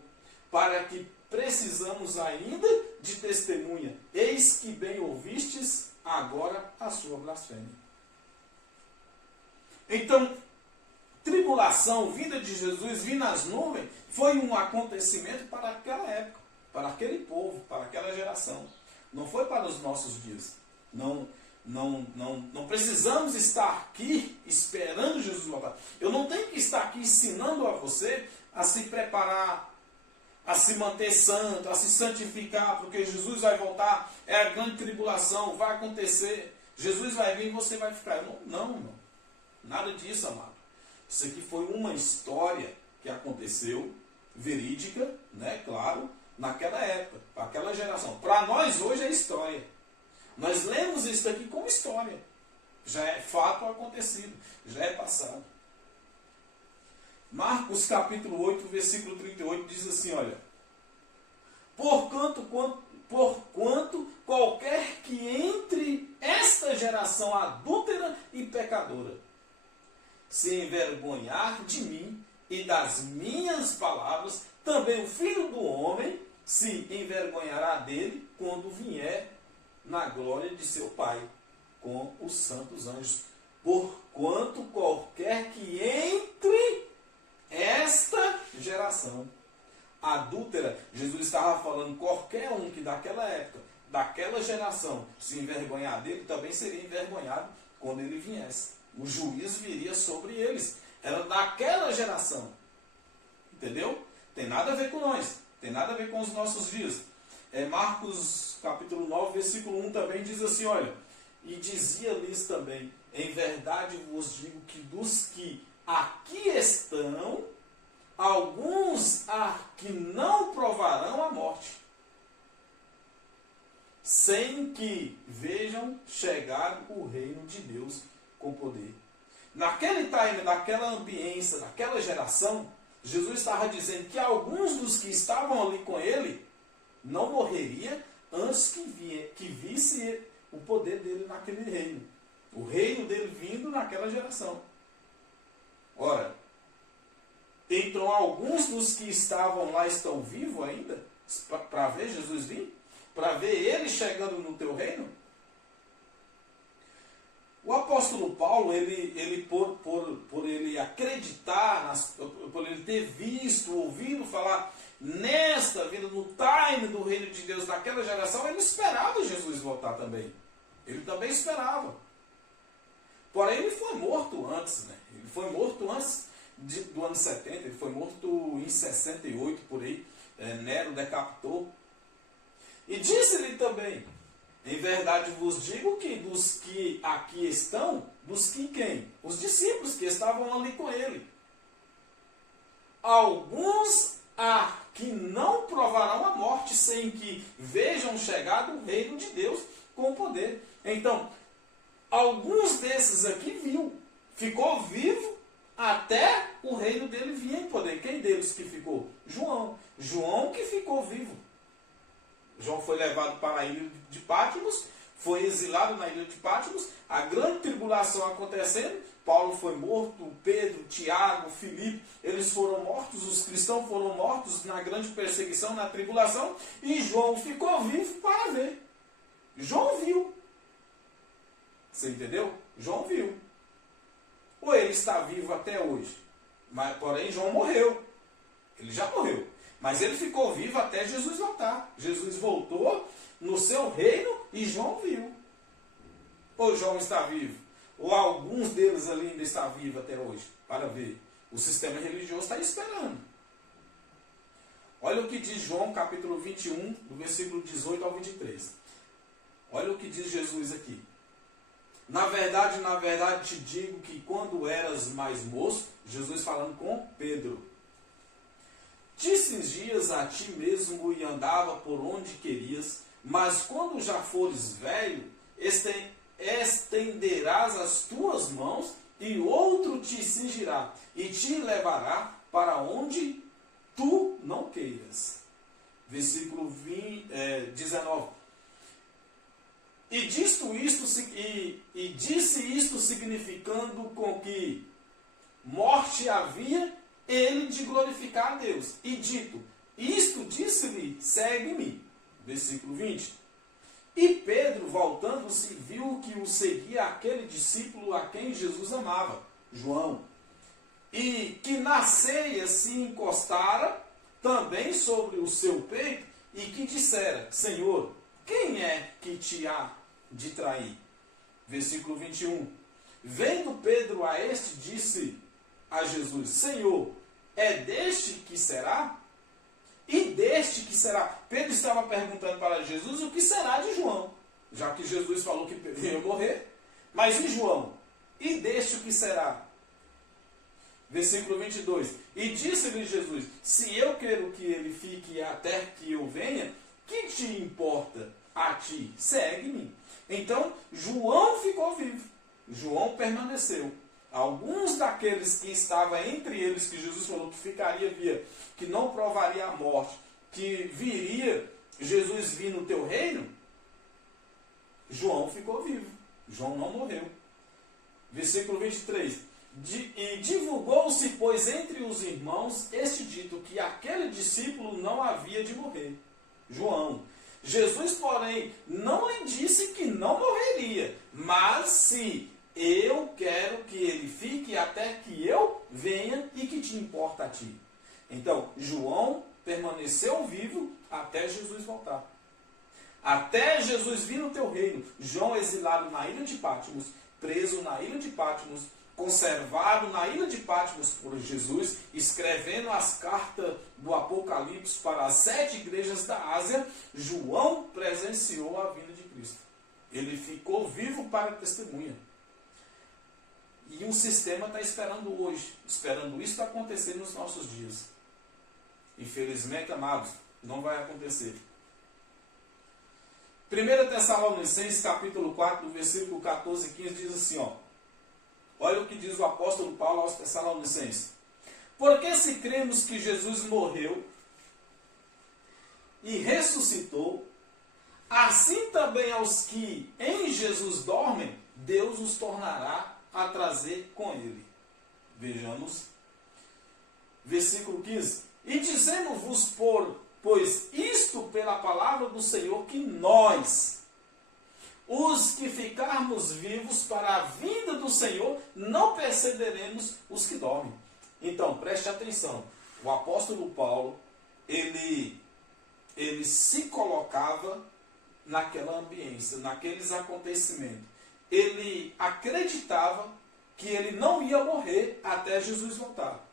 Para que precisamos ainda de testemunha. Eis que bem ouvistes agora a sua blasfêmia. Então, tribulação, vinda de Jesus, vir nas nuvens, foi um acontecimento para aquela época, para aquele povo, para aquela geração. Não foi para os nossos dias. Não precisamos estar aqui esperando Jesus voltar. Eu não tenho que estar aqui ensinando a você a se preparar, a se manter santo, a se santificar, porque Jesus vai voltar, é a grande tribulação, vai acontecer, Jesus vai vir e você vai ficar. Não. Nada disso, amado. Isso aqui foi uma história que aconteceu, verídica, né, claro, naquela época, para aquela geração. Para nós hoje é história. Nós lemos isso aqui como história. Já é fato acontecido, já é passado. Marcos capítulo 8, versículo 38 diz assim, olha. Porquanto qualquer que entre esta geração adúltera e pecadora se envergonhar de mim e das minhas palavras, também o Filho do Homem se envergonhará dele quando vier na glória de seu Pai com os santos anjos. Porquanto qualquer que entre esta geração adúltera, Jesus estava falando, qualquer um que daquela época, daquela geração, se envergonhar dele, também seria envergonhado quando ele viesse. O juízo viria sobre eles. Era daquela geração. Entendeu? Tem nada a ver com nós. Tem nada a ver com os nossos dias. Marcos capítulo 9, versículo 1 também diz assim, olha. E dizia-lhes também, em verdade vos digo que dos que aqui estão, alguns há que não provarão a morte, sem que vejam chegar o reino de Deus com poder. Naquele time, naquela ambiência, naquela geração, Jesus estava dizendo que alguns dos que estavam ali com ele não morreria antes que visse o poder dele naquele reino. O reino dele vindo naquela geração. Ora, então alguns dos que estavam lá estão vivos ainda para ver Jesus vir? Para ver ele chegando no teu reino? O apóstolo Paulo, ele por ele acreditar, por ele ter visto, ouvido falar nesta vida, no time do reino de Deus naquela geração, ele esperava Jesus voltar também. Ele também esperava. Porém, ele foi morto antes, né? Ele foi morto antes do ano 70, ele foi morto em 68, por aí. Nero decapitou. E disse-lhe também, em verdade vos digo que dos que aqui estão, dos que quem? Os discípulos que estavam ali com ele. Alguns que não provarão a morte sem que vejam chegado o reino de Deus com o poder. Então, alguns desses aqui ficou vivo até o reino dele vir em poder. Quem deles que ficou? João. João que ficou vivo. João foi levado para a ilha de Patmos, foi exilado na ilha de Patmos, a grande tribulação acontecendo, Paulo foi morto, Pedro, Tiago, Filipe, eles foram mortos, os cristãos foram mortos na grande perseguição, na tribulação, e João ficou vivo para ver. João viu. Você entendeu? João viu. Ou ele está vivo até hoje, mas porém João morreu. Ele já morreu. Mas ele ficou vivo até Jesus voltar. Jesus voltou no seu reino e João viu. Ou João está vivo, ou alguns deles ali ainda estão vivos até hoje, para ver. O sistema religioso está esperando. Olha o que diz João, capítulo 21, do versículo 18 ao 23. Olha o que diz Jesus aqui. Na verdade, te digo que quando eras mais moço, Jesus falando com Pedro, te cingias a ti mesmo e andava por onde querias, mas quando já fores velho, estenderás as tuas mãos e outro te cingirá e te levará para onde tu não queiras. Versículo 19. E disse isto significando com que morte havia ele de glorificar a Deus. E dito, isto disse-lhe, segue-me. Versículo 20. E Pedro, voltando-se, viu que o seguia aquele discípulo a quem Jesus amava, João. E que na ceia se encostara também sobre o seu peito e que dissera, Senhor, quem é que te há de trair? Versículo 21. Vendo Pedro a este, disse a Jesus, Senhor, é deste que será? E deste que será? Pedro estava perguntando para Jesus o que será de João, já que Jesus falou que ia morrer. Mas e João? E deste o que será? Versículo 22. E disse-lhe Jesus, se eu quero que ele fique até que eu venha, que te importa a ti? Segue-me. Então, João ficou vivo. João permaneceu. Alguns daqueles que estavam entre eles, que Jesus falou que ficaria via, que não provaria a morte, que viria Jesus vir no teu reino, João ficou vivo. João não morreu. Versículo 23. E divulgou-se, pois, entre os irmãos este dito, que aquele discípulo não havia de morrer. João. Jesus, porém, não lhe disse que não morreria, mas se eu quero que ele fique até que eu venha e que te importa a ti. Então, João permaneceu vivo até Jesus voltar. Até Jesus vir no teu reino. João exilado na ilha de Patmos, preso na ilha de Patmos, conservado na ilha de Patmos por Jesus, escrevendo as cartas do Apocalipse para as 7 igrejas da Ásia, João presenciou a vinda de Cristo. Ele ficou vivo para testemunha. E o sistema está esperando hoje, esperando isso acontecer nos nossos dias. Infelizmente, amados, não vai acontecer. 1 Tessalonicenses, capítulo 4, versículo 14 e 15, diz assim, ó. Olha o que diz o apóstolo Paulo aos Tessalonicenses. Porque se cremos que Jesus morreu e ressuscitou, assim também aos que em Jesus dormem, Deus os tornará a trazer com ele. Vejamos. Versículo 15. E dizemos-vos, pois isto pela palavra do Senhor, que nós, os que ficarmos vivos para a vinda do Senhor, não precederemos os que dormem. Então, preste atenção. O apóstolo Paulo, ele se colocava naquela ambiência, naqueles acontecimentos. Ele acreditava que ele não ia morrer até Jesus voltar.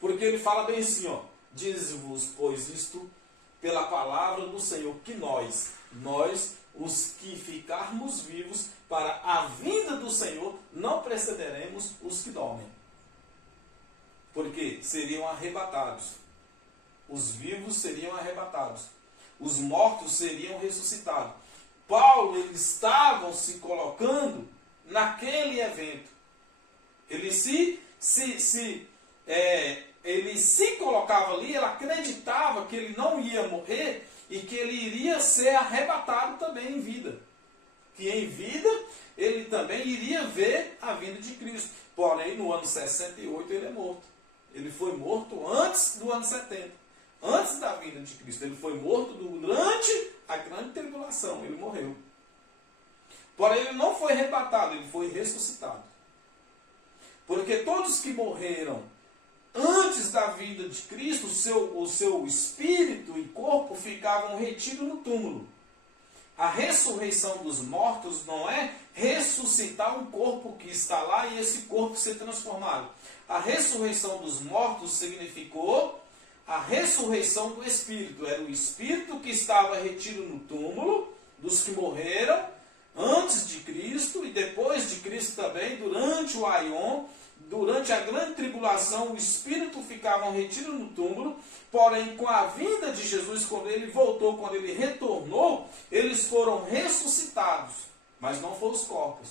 Porque ele fala bem assim, ó. Diz-vos, pois, isto pela palavra do Senhor, que nós, os que ficarmos vivos para a vinda do Senhor, não precederemos os que dormem. Porque seriam arrebatados. Os vivos seriam arrebatados. Os mortos seriam ressuscitados. Paulo, eles estavam se colocando naquele evento. Ele ele se colocava ali, ele acreditava que ele não ia morrer e que ele iria ser arrebatado também em vida. Que em vida ele também iria ver a vinda de Cristo. Porém, no ano 68 ele é morto. Ele foi morto antes do ano 70. Antes da vinda de Cristo. Ele foi morto durante a grande tribulação. Ele morreu. Porém, ele não foi arrebatado, ele foi ressuscitado. Porque todos que morreram antes da vinda de Cristo, o seu espírito e corpo ficavam retidos no túmulo. A ressurreição dos mortos não é ressuscitar um corpo que está lá e esse corpo ser transformado. A ressurreição dos mortos significou a ressurreição do espírito. Era o espírito que estava retido no túmulo, dos que morreram antes de Cristo e depois de Cristo também, durante o Aion, durante a grande tribulação, o espírito ficava retido no túmulo, porém com a vinda de Jesus, quando ele voltou, quando ele retornou, eles foram ressuscitados, mas não foram os corpos,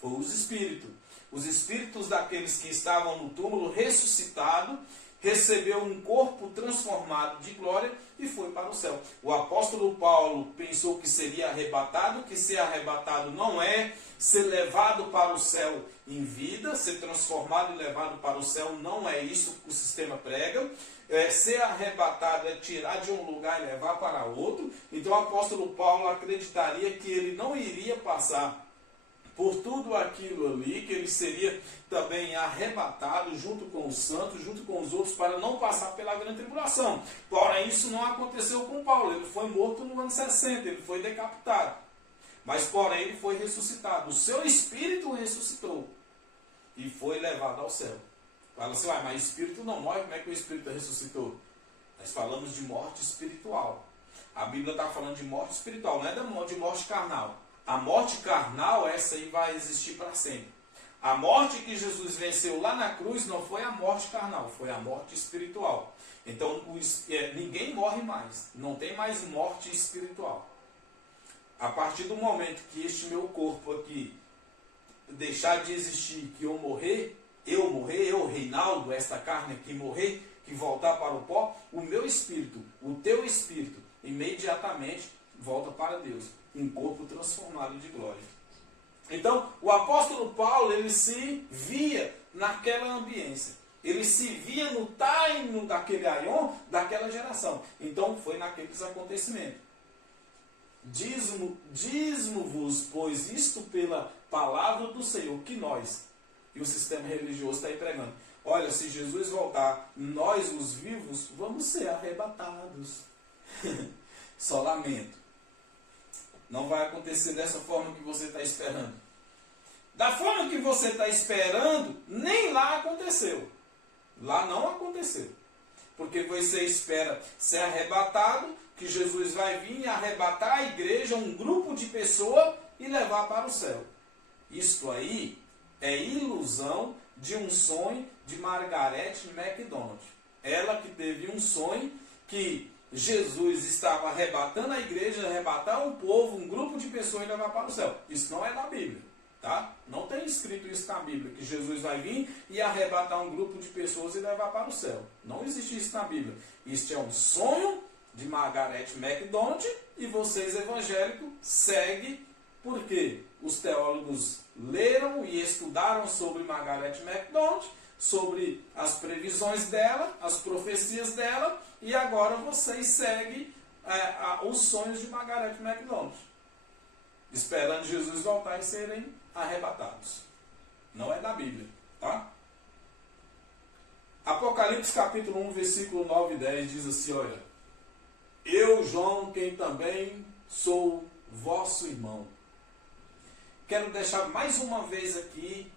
foram os espíritos. Os espíritos daqueles que estavam no túmulo ressuscitado, recebeu um corpo transformado de glória e foi para o céu. O apóstolo Paulo pensou que seria arrebatado, que ser arrebatado não é ser levado para o céu em vida, ser transformado e levado para o céu, não é isso que o sistema prega. Ser arrebatado é tirar de um lugar e levar para outro. Então o apóstolo Paulo acreditaria que ele não iria passar por tudo aquilo ali, que ele seria também arrebatado junto com os santos, junto com os outros, para não passar pela grande tribulação. Porém, isso não aconteceu com Paulo. Ele foi morto no ano 60, ele foi decapitado. Mas, porém, ele foi ressuscitado. O seu espírito ressuscitou e foi levado ao céu. Fala assim, mas o espírito não morre, como é que o espírito ressuscitou? Nós falamos de morte espiritual. A Bíblia está falando de morte espiritual, não é de morte carnal. A morte carnal, essa aí vai existir para sempre. A morte que Jesus venceu lá na cruz não foi a morte carnal, foi a morte espiritual. Então, ninguém morre mais. Não tem mais morte espiritual. A partir do momento que este meu corpo aqui deixar de existir, que eu morrer, eu, Reinaldo, esta carne aqui morrer, que voltar para o pó, o meu espírito, o teu espírito, imediatamente volta para Deus, em corpo transformado de glória. Então, o apóstolo Paulo, ele se via naquela ambiência. Ele se via no time daquele aion, daquela geração. Então, foi naqueles acontecimentos. Diz-mo-vos, pois isto pela palavra do Senhor, que nós, e o sistema religioso está empregando. Olha, se Jesus voltar, nós, os vivos, vamos ser arrebatados. Só lamento. Não vai acontecer dessa forma que você está esperando. Da forma que você está esperando, nem lá aconteceu. Lá não aconteceu. Porque você espera ser arrebatado, que Jesus vai vir e arrebatar a igreja, um grupo de pessoas, e levar para o céu. Isto aí é ilusão de um sonho de Margaret MacDonald. Ela que teve um sonho que Jesus estava arrebatando a igreja, arrebatar um povo, um grupo de pessoas e levar para o céu. Isso não é da Bíblia, tá? Não tem escrito isso na Bíblia, que Jesus vai vir e arrebatar um grupo de pessoas e levar para o céu. Não existe isso na Bíblia. Isso é um sonho de Margaret MacDonald e vocês evangélicos seguem porque os teólogos leram e estudaram sobre Margaret MacDonald, sobre as previsões dela, as profecias dela, e agora vocês seguem os sonhos de Margaret MacDonald, esperando Jesus voltar e serem arrebatados. Não é da Bíblia, tá? Apocalipse capítulo 1, versículo 9 e 10 diz assim, olha: Eu, João, quem também sou vosso irmão. Quero deixar mais uma vez aqui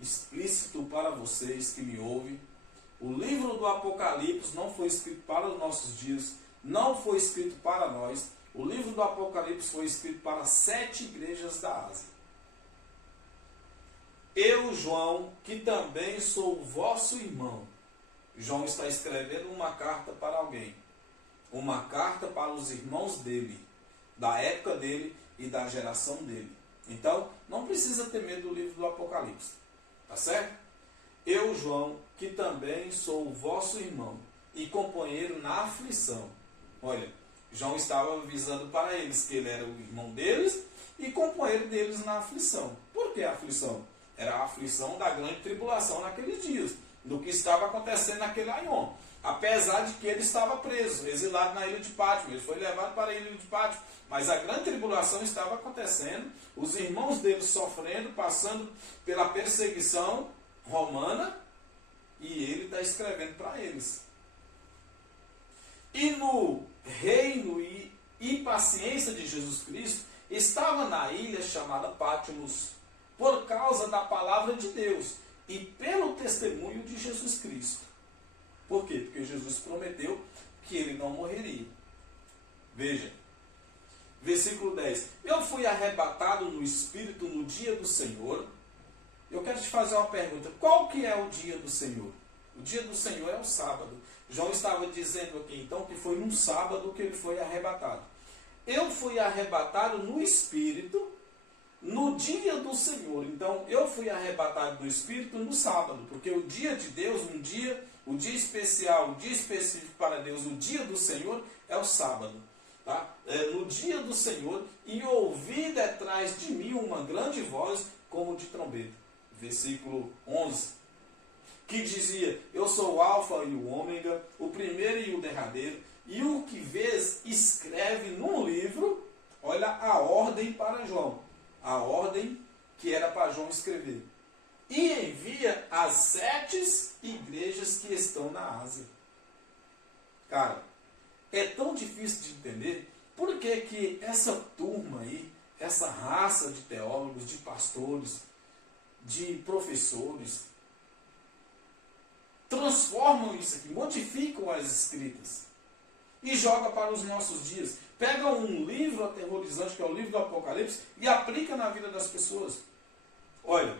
explícito para vocês que me ouvem. O livro do Apocalipse não foi escrito para os nossos dias, não foi escrito para nós. O livro do Apocalipse foi escrito para 7 igrejas da Ásia. Eu, João, que também sou vosso irmão. João está escrevendo uma carta para alguém. Uma carta para os irmãos dele, da época dele. e da geração dele. Então, não precisa ter medo do livro do Apocalipse. Tá certo? Eu, João, que também sou o vosso irmão e companheiro na aflição. Olha, João estava avisando para eles que ele era o irmão deles e companheiro deles na aflição. Por que a aflição? Era a aflição da grande tribulação naqueles dias, do que estava acontecendo naquele aion. Apesar de que ele estava preso, exilado na ilha de Pátmos, ele foi levado para a ilha de Pátmos, mas a grande tribulação estava acontecendo, os irmãos dele sofrendo, passando pela perseguição romana, e ele está escrevendo para eles. E no reino e paciência de Jesus Cristo, estava na ilha chamada Pátmos, por causa da palavra de Deus e pelo testemunho de Jesus Cristo. Por quê? Porque Jesus prometeu que ele não morreria. Veja, versículo 10. Eu fui arrebatado no Espírito no dia do Senhor. Eu quero te fazer uma pergunta. Qual que é o dia do Senhor? O dia do Senhor é o sábado. João estava dizendo aqui então que foi num sábado que ele foi arrebatado. Eu fui arrebatado no Espírito no dia do Senhor. Então eu fui arrebatado do Espírito no sábado, porque o dia de Deus, o dia especial, o dia específico para Deus, o dia do Senhor é o sábado. Tá? No dia do Senhor, e ouvi detrás de mim uma grande voz como de trombeta. Versículo 11. Que dizia, eu sou o alfa e o ômega, o primeiro e o derradeiro, e o que vês escreve num livro, olha a ordem para João, a ordem que era para João escrever, e envia às 7 igrejas que estão na Ásia. Cara, é tão difícil de entender, por que essa turma aí, essa raça de teólogos, de pastores, de professores, transformam isso aqui, modificam as escritas e jogam para os nossos dias. Pegam um livro aterrorizante, que é o livro do Apocalipse, e aplica na vida das pessoas. Olha,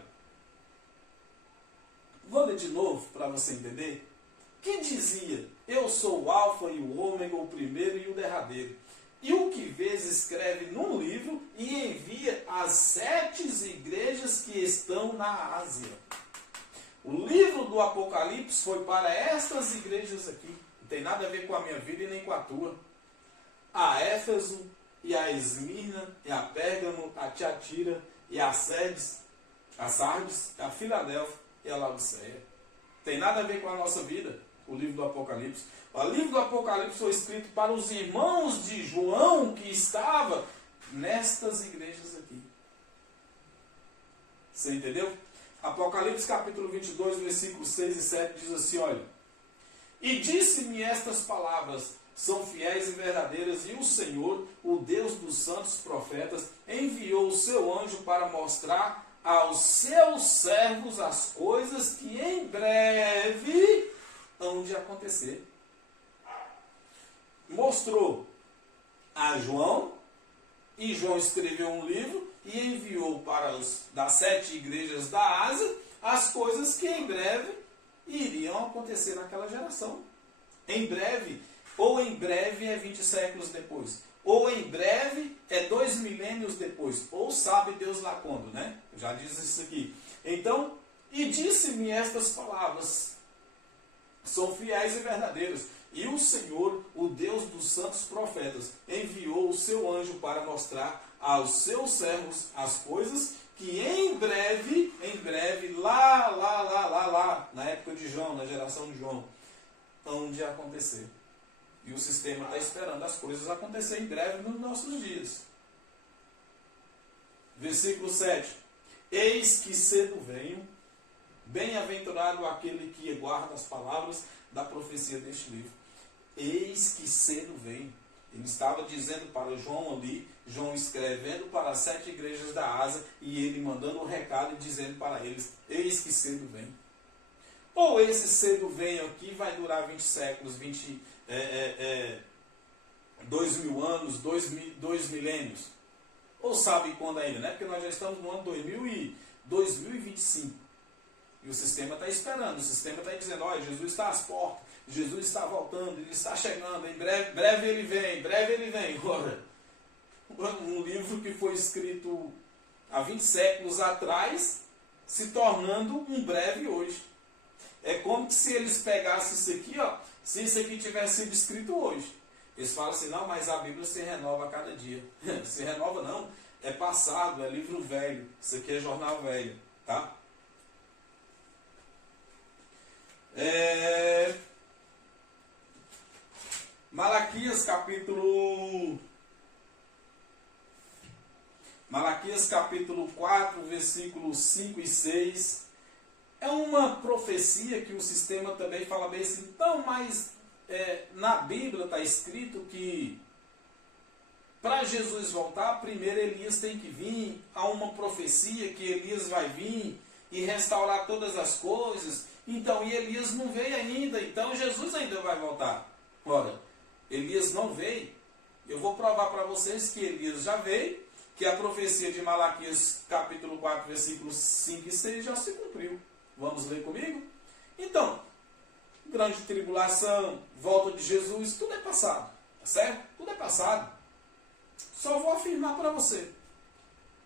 vou ler de novo para você entender. Que dizia, eu sou o alfa e o ômega, o primeiro e o derradeiro. E o que vês escreve num livro e envia às 7 igrejas que estão na Ásia. O livro do Apocalipse foi para estas igrejas aqui. Não tem nada a ver com a minha vida e nem com a tua. A Éfeso, e a Esmirna, e a Pérgamo, a Tiatira, e a Sardes, a Filadélfia e a Laodiceia. Tem nada a ver com a nossa vida, o livro do Apocalipse. O livro do Apocalipse foi escrito para os irmãos de João que estava nestas igrejas aqui. Você entendeu? Apocalipse capítulo 22, versículos 6 e 7 diz assim, olha. E disse-me estas palavras, são fiéis e verdadeiras, e o Senhor, o Deus dos santos profetas, enviou o seu anjo para mostrar aos seus servos as coisas que em breve hão de acontecer. Mostrou a João, e João escreveu um livro e enviou para das 7 igrejas da Ásia as coisas que em breve iriam acontecer naquela geração. Em breve, ou em breve é 20 séculos depois, ou em breve é 2 milênios depois, ou sabe Deus lá quando, né? Já diz isso aqui. Então, e disse-me estas palavras, são fiéis e verdadeiras, e o Senhor, o Deus dos santos profetas, enviou o seu anjo para mostrar aos seus servos as coisas que em breve, lá, na época de João, na geração de João, hão de acontecer. E o sistema está esperando as coisas acontecerem em breve nos nossos dias. Versículo 7. Eis que cedo venho, bem-aventurado aquele que guarda as palavras da profecia deste livro. Eis que cedo venho. Ele estava dizendo para João ali, João escrevendo para as 7 igrejas da Ásia, e ele mandando um recado e dizendo para eles, eis que cedo venho. Ou esse cedo venho aqui vai durar 20 séculos, 2 mil anos, 2 milênios. Ou sabe quando ainda, né? Porque nós já estamos no ano 2025. E o sistema está esperando, o sistema está dizendo, olha, Jesus está às portas, Jesus está voltando, ele está chegando, em breve ele vem, Ora, um livro que foi escrito há 20 séculos atrás, se tornando um breve hoje. É como se eles pegassem isso aqui, ó, se isso aqui tivesse sido escrito hoje. Eles falam assim, não, mas a Bíblia se renova a cada dia. Se renova não, é passado, é livro velho. Isso aqui é jornal velho, tá? Malaquias capítulo 4, versículos 5 e 6. É uma profecia que o sistema também fala bem assim, então, mas na Bíblia está escrito que para Jesus voltar, primeiro Elias tem que vir. Há uma profecia que Elias vai vir e restaurar todas as coisas. Então, e Elias não veio ainda, então Jesus ainda vai voltar. Ora, Elias não veio. Eu vou provar para vocês que Elias já veio, que a profecia de Malaquias capítulo 4, versículos 5 e 6 já se cumpriu. Vamos ler comigo? Então, grande tribulação, volta de Jesus, tudo é passado. Tá certo? Tudo é passado. Só vou afirmar para você.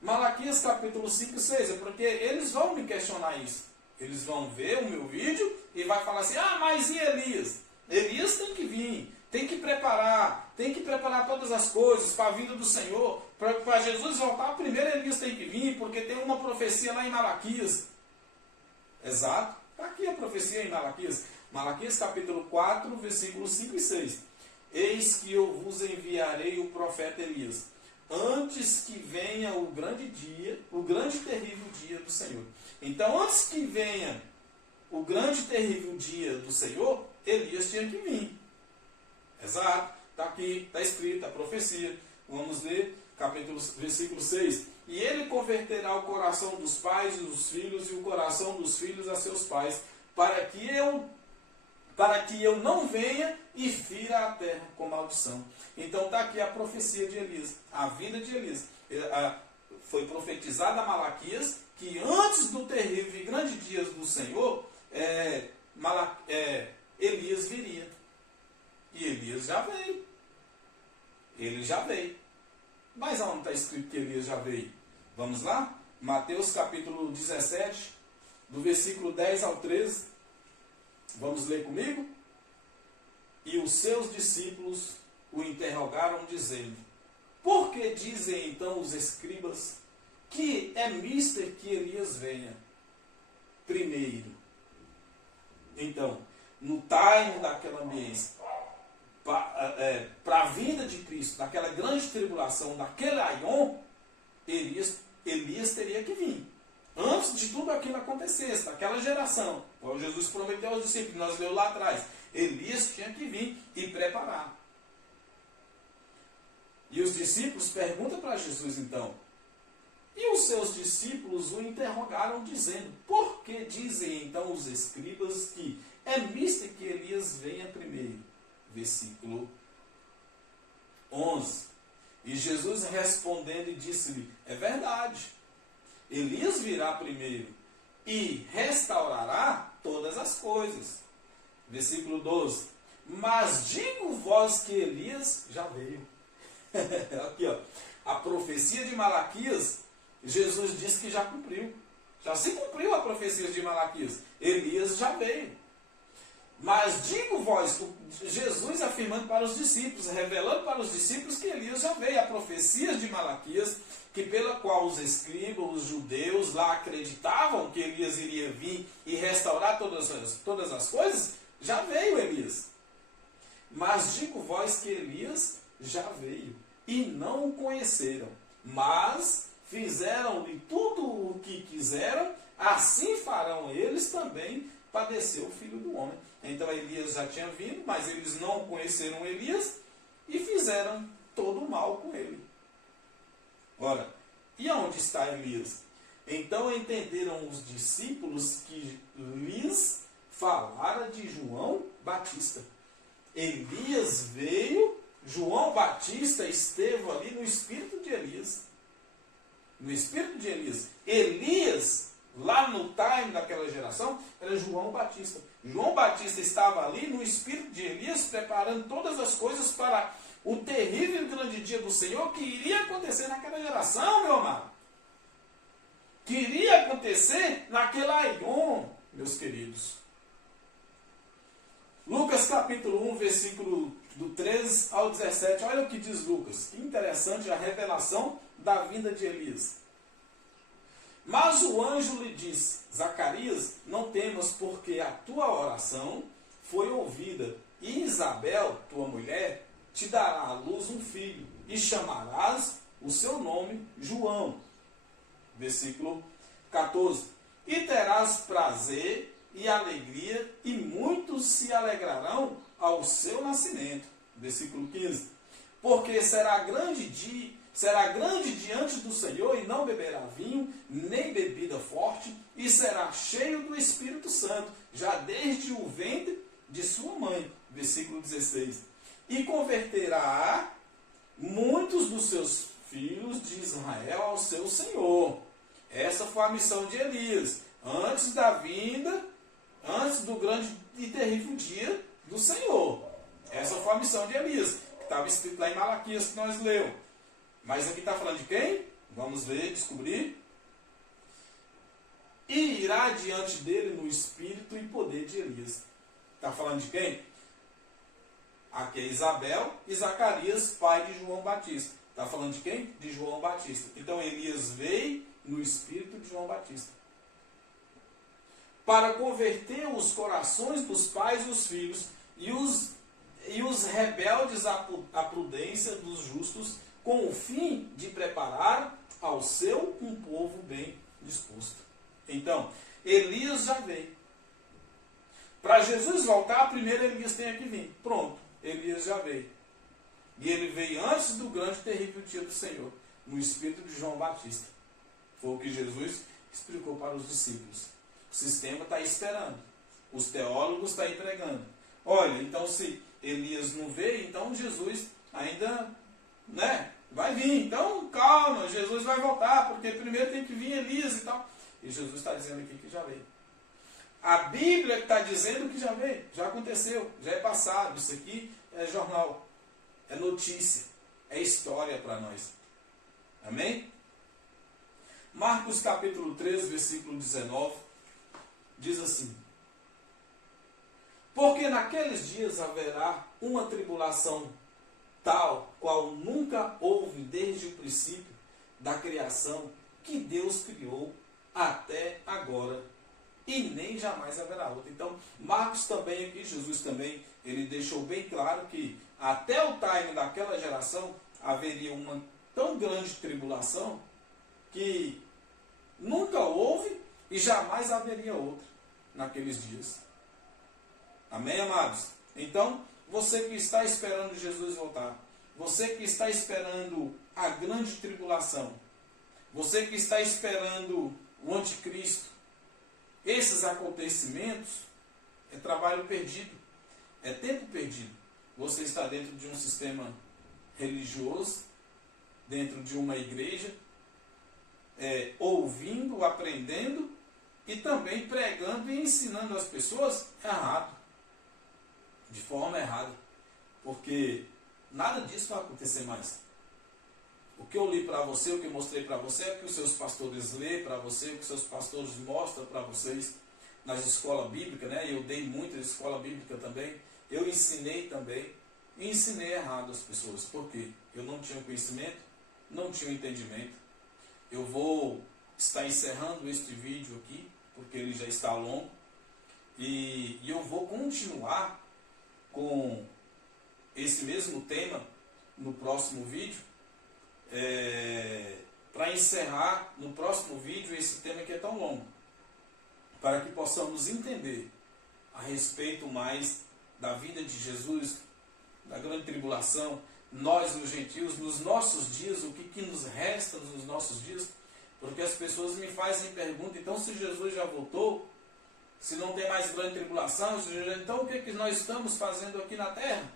Malaquias capítulo 5 e 6, é porque eles vão me questionar isso. Eles vão ver o meu vídeo e vai falar assim, ah, mas e Elias? Elias tem que vir, tem que preparar todas as coisas para a vinda do Senhor. Para Jesus voltar, primeiro Elias tem que vir, porque tem uma profecia lá em Malaquias. Exato. Está aqui a profecia em Malaquias. Malaquias capítulo 4, versículos 5 e 6. Eis que eu vos enviarei o profeta Elias, antes que venha o grande dia, o grande e terrível dia do Senhor. Então, antes que venha o grande e terrível dia do Senhor, Elias tinha que vir. Exato. Está aqui, está escrito a profecia. Vamos ler versículo 6. E ele converterá o coração dos pais e dos filhos e o coração dos filhos a seus pais, para que eu não venha e fira a terra com maldição. Então está aqui a profecia de Elias, a vinda de Elias. Foi profetizada a Malaquias que antes do terrível e grande dia do Senhor, Elias viria. E Elias já veio. Ele já veio. Mas aonde está escrito que Elias já veio? Vamos lá? Mateus capítulo 17, do versículo 10 ao 13. Vamos ler comigo? E os seus discípulos o interrogaram, dizendo, por que dizem então os escribas que é mister que Elias venha primeiro? Então, no time daquela ambiência, para a vinda de Cristo, daquela grande tribulação, daquele aion, Elias teria que vir. Antes de tudo aquilo acontecesse, daquela geração, como Jesus prometeu aos discípulos, nós lemos lá atrás, Elias tinha que vir e preparar. E os discípulos perguntam para Jesus então, e os seus discípulos o interrogaram dizendo, por que dizem então os escribas que é mister que Elias venha primeiro? Versículo 11. E Jesus respondendo disse-lhe, é verdade, Elias virá primeiro e restaurará todas as coisas. Versículo 12. Mas digo-vos que Elias já veio. Aqui, ó, a profecia de Malaquias, Jesus disse que já cumpriu. Já se cumpriu a profecia de Malaquias. Elias já veio. Mas digo-vos, Jesus afirmando para os discípulos, revelando para os discípulos que Elias já veio. A profecia de Malaquias, que pela qual os escribas, os judeus lá acreditavam que Elias iria vir e restaurar todas as coisas, já veio Elias. Mas digo-vos que Elias já veio e não o conheceram, mas fizeram-lhe tudo o que quiseram, assim farão eles também padecer o Filho do Homem. Então Elias já tinha vindo, mas eles não conheceram Elias e fizeram todo o mal com ele. Ora, e aonde está Elias? Então entenderam os discípulos que lhes falara de João Batista. Elias veio, João Batista esteve ali no espírito de Elias. No espírito de Elias. Elias, lá no time daquela geração, era João Batista. João Batista estava ali no espírito de Elias, preparando todas as coisas para o terrível e grande dia do Senhor que iria acontecer naquela geração, meu amado. Que iria acontecer naquele aion, meus queridos. Lucas capítulo 1, versículo do 13 ao 17. Olha o que diz Lucas. Que interessante a revelação da vinda de Elias. Mas o anjo lhe disse: Zacarias, não temas, porque a tua oração foi ouvida, e Isabel, tua mulher, te dará à luz um filho, e chamarás o seu nome João. Versículo 14. E terás prazer e alegria, e muitos se alegrarão ao seu nascimento. Versículo 15. Porque será grande diante do Senhor, e não beberá vinho, nem bebida forte, e será cheio do Espírito Santo, já desde o ventre de sua mãe. Versículo 16. E converterá muitos dos seus filhos de Israel ao seu Senhor. Essa foi a missão de Elias, antes da vinda, antes do grande e terrível dia do Senhor. Essa foi a missão de Elias, que estava escrito lá em Malaquias, que nós lemos. Mas aqui está falando de quem? Vamos ver, descobrir. E irá diante dele no espírito e poder de Elias. Está falando de quem? Aqui é Isabel e Zacarias, pai de João Batista. Está falando de quem? De João Batista. Então Elias veio no espírito de João Batista, para converter os corações dos pais e os filhos, e os rebeldes à prudência dos justos, com o fim de preparar ao seu um povo bem disposto. Então, Elias já veio. Para Jesus voltar, primeiro Elias tem que vir. Pronto, Elias já veio. E ele veio antes do grande e terrível dia do Senhor, no espírito de João Batista. Foi o que Jesus explicou para os discípulos. O sistema está esperando. Os teólogos estão aí pregando. Olha, então se Elias não veio, então Jesus ainda, vai vir. Então calma, Jesus vai voltar, porque primeiro tem que vir Elias e tal. E Jesus está dizendo aqui que já veio. A Bíblia está dizendo que já veio, já aconteceu, já é passado. Isso aqui é jornal, é notícia, é história para nós. Amém? Marcos capítulo 13, versículo 19, diz assim: Porque naqueles dias haverá uma tribulação tal qual nunca houve desde o princípio da criação que Deus criou até agora, e nem jamais haverá outra. Então, Marcos também aqui, Jesus também, ele deixou bem claro que até o time daquela geração haveria uma tão grande tribulação que nunca houve e jamais haveria outra naqueles dias. Amém, amados? Então, você que está esperando Jesus voltar, você que está esperando a grande tribulação, você que está esperando o anticristo, esses acontecimentos é trabalho perdido, é tempo perdido. Você está dentro de um sistema religioso, dentro de uma igreja, ouvindo, aprendendo e também pregando e ensinando as pessoas errado, de forma errada, porque nada disso vai acontecer mais. O que eu li para você, o que eu mostrei para você, é o que os seus pastores lêem para você, o que os seus pastores mostram para vocês nas escolas bíblicas, Eu dei muita escola bíblica também, eu ensinei também, e ensinei errado as pessoas, porque eu não tinha conhecimento, não tinha entendimento. Eu vou estar encerrando este vídeo aqui, porque ele já está longo, e eu vou continuar com esse mesmo tema no próximo vídeo, para encerrar no próximo vídeo esse tema que é tão longo, para que possamos entender a respeito mais da vida de Jesus, da grande tribulação, nós os gentios, nos nossos dias, o que nos resta nos nossos dias, porque as pessoas me fazem pergunta, então se Jesus já voltou, se não tem mais grande tribulação, então o que nós estamos fazendo aqui na terra?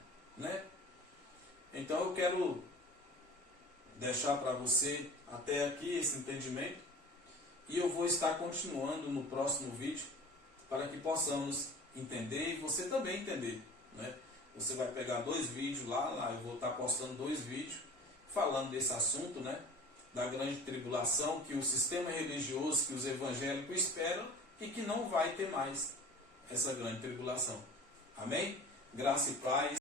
Então eu quero deixar para você até aqui esse entendimento, e eu vou estar continuando no próximo vídeo, para que possamos entender, e você também entender, Você vai pegar 2 vídeos lá eu vou estar postando 2 vídeos falando desse assunto, né? Da grande tribulação, que o sistema religioso, que os evangélicos esperam e que não vai ter mais essa grande tribulação. Amém? Graça e paz.